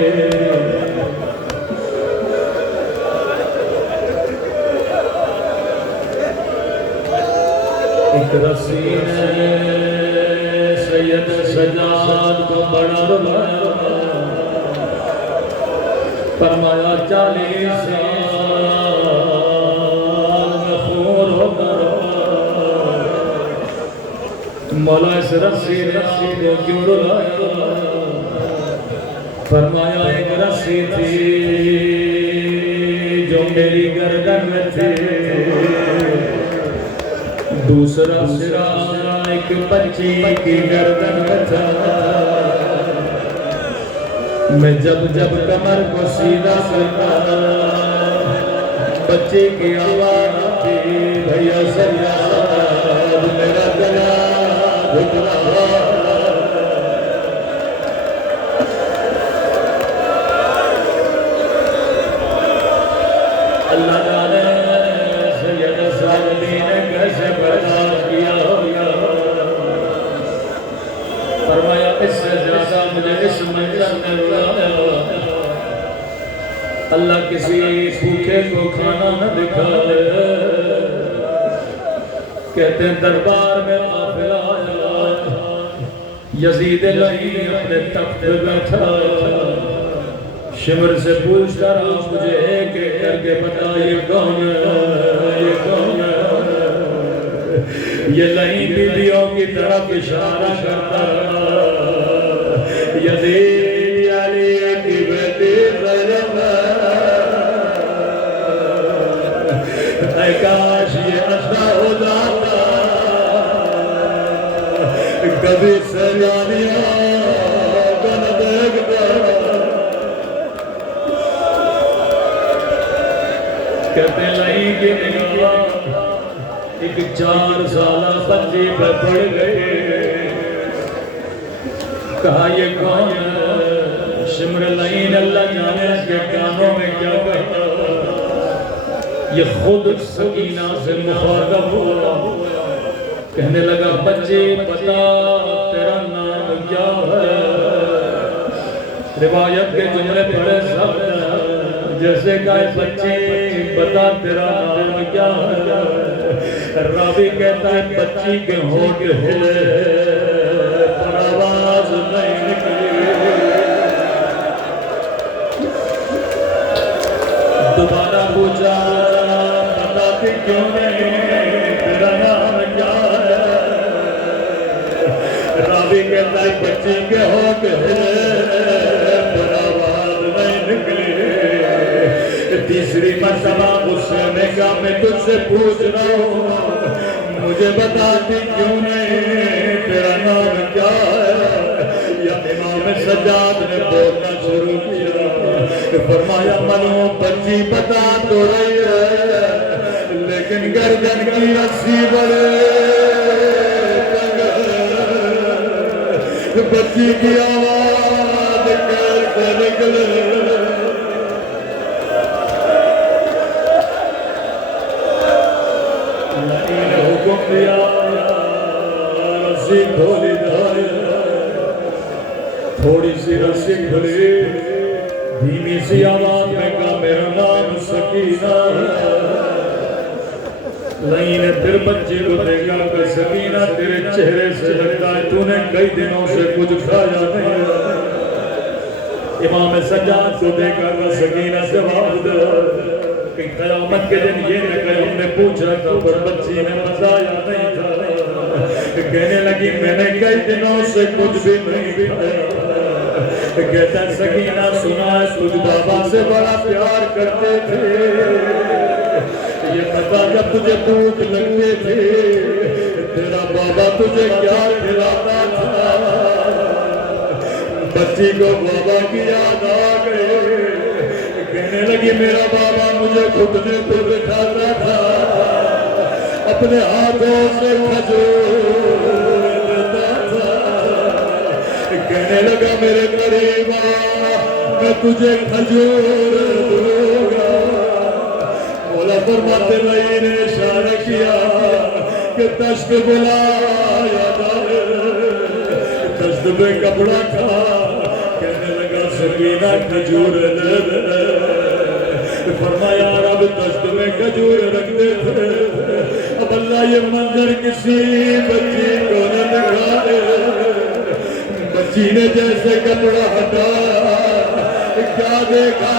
ایک رسی نے سید سجاد کو بڑا رلایا، فرمایا 40 سال میں خون ہو کر مولا اس رسی کو کیوں رلایا؟ فرمایا ایک رسی تھی جو میری گردن میں تھی، دوسرا سرا ایک بچی کی گردن میں تھا، میں جب جب کمر کو سیدھا کرتا بچے کی آواز آتی، بھیا سجاد میرا گلا گھٹ رہا۔ اللہ جانے سید سعدی نے کیسے برداشت کیا ہوگا، فرمایا اس سے زیادہ مجھے اس منظر میں رلایا، اللہ کسی بھوکے کو کھانا نہ دکھائے۔ کہتے ہیں دربار میں قافلہ آیا، یزید لعین اپنے تخت پہ بیٹھا، شمر سے پوچھتا رہا مجھے ایک ایک کر کے بتا یہ کون ہے، یہ کون ہے؟ یہ لعین بیویوں کی طرف اشارہ کرتا رہا، یزید علی کی بیٹی زینب، اے کاش یہ نشہ ہو جاتا، کبھی سیلانیوں کو نہ دیکھتا۔ کہتے ہیں لعین کی نگاہ ایک 4 سالہ بچی پہ پڑ گئی، کہا یہ کون ہے؟ شمر لعین اللہ جانے اس کے کانوں میں کیا کہتا، یہ خود سکینہ سے مخاطب ہوا، کہنے لگا بچے بتا تیرا نام کیا ہے؟ روایت کے جملے بڑے سخت ہیں، جیسے کہے بچے بتا تیرا نام کیا ہے؟ راوی کہتا ہے بچی کے ہونٹ ہلے پر آواز نہیں نکلی۔ دوبارہ پوچھا بتاتی کیوں نہیں تیرا نام کیا ہے؟ راوی کہتا ہے بچی کے ہونٹ ہلے پر آواز نہیں نکلی۔ تیسری مرتبہ غصے میں کہا میں تجھ سے پوچھ رہا ہوں مجھے بتاتی کیوں نہیں تیرا نام کیا ہے؟ یا امام سجاد نے بولنا شروع کیا، فرمایا منو بچی بتا تو رہی ہے لیکن گردن کی رسی بڑے بچی کی آواز کیسے نکلے؟ حکم دیا رسی کھولی جائے، تھوڑی سی رسی کھلی، دھیمی سی آواز میں کہا میرا نام سکینہ ہے۔ لئی نے پھر بچے کو دیکھا کہ سکینہ تیرے چہرے سے لگتا ہے تو نے کئی دنوں سے کچھ کھایا نہیں ہے۔ امام سجاد کو دیکھا کہ سکینہ جواب دے کہ قیامت کے دن یہ نہ کہ ہم نے پوچھا تھا پر بچی نے بتایا نہیں تھا۔ کہنے لگی میں نے کئی دنوں سے کچھ بھی نہیں کھایا۔ کہتا ہے سکینہ سنا ہے تجھ بابا سے بڑا پیار کرتے تھے، یہ پتا جب تجھے بھوک لگتے تھے تیرا بابا تجھے کیا کھلاتا تھا؟ بچی کو بابا کی یاد آ گئی، کہنے لگی میرا بابا مجھے گھٹنے پہ بٹھاتا تھا، اپنے ہاتھوں سے کھجور دیتا تھا، کہنے لگا میرے قریب آ میں تجھے کھجور دوں گا۔ مولا فرماتے لئی نے اشارہ کیا کہ دشت بلایا دشت پہ کپڑا تھا، کہنے لگا سکینہ کھجور دے دے، فرمایا رب دشت میں کھجور رکھتے تھے، اب اللہ یہ منظر کسی بچی کو نہ دکھائے۔ بچی نے جیسے کپڑا ہٹایا کیا دیکھا؟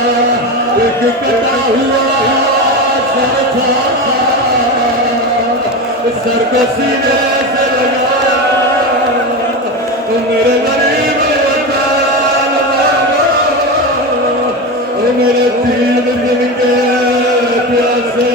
ایک کٹا ہوا سر تھا، سر کو سینے سے لگایا، میرے غریب وطن بابا، میرے 3 دن کے پیاسے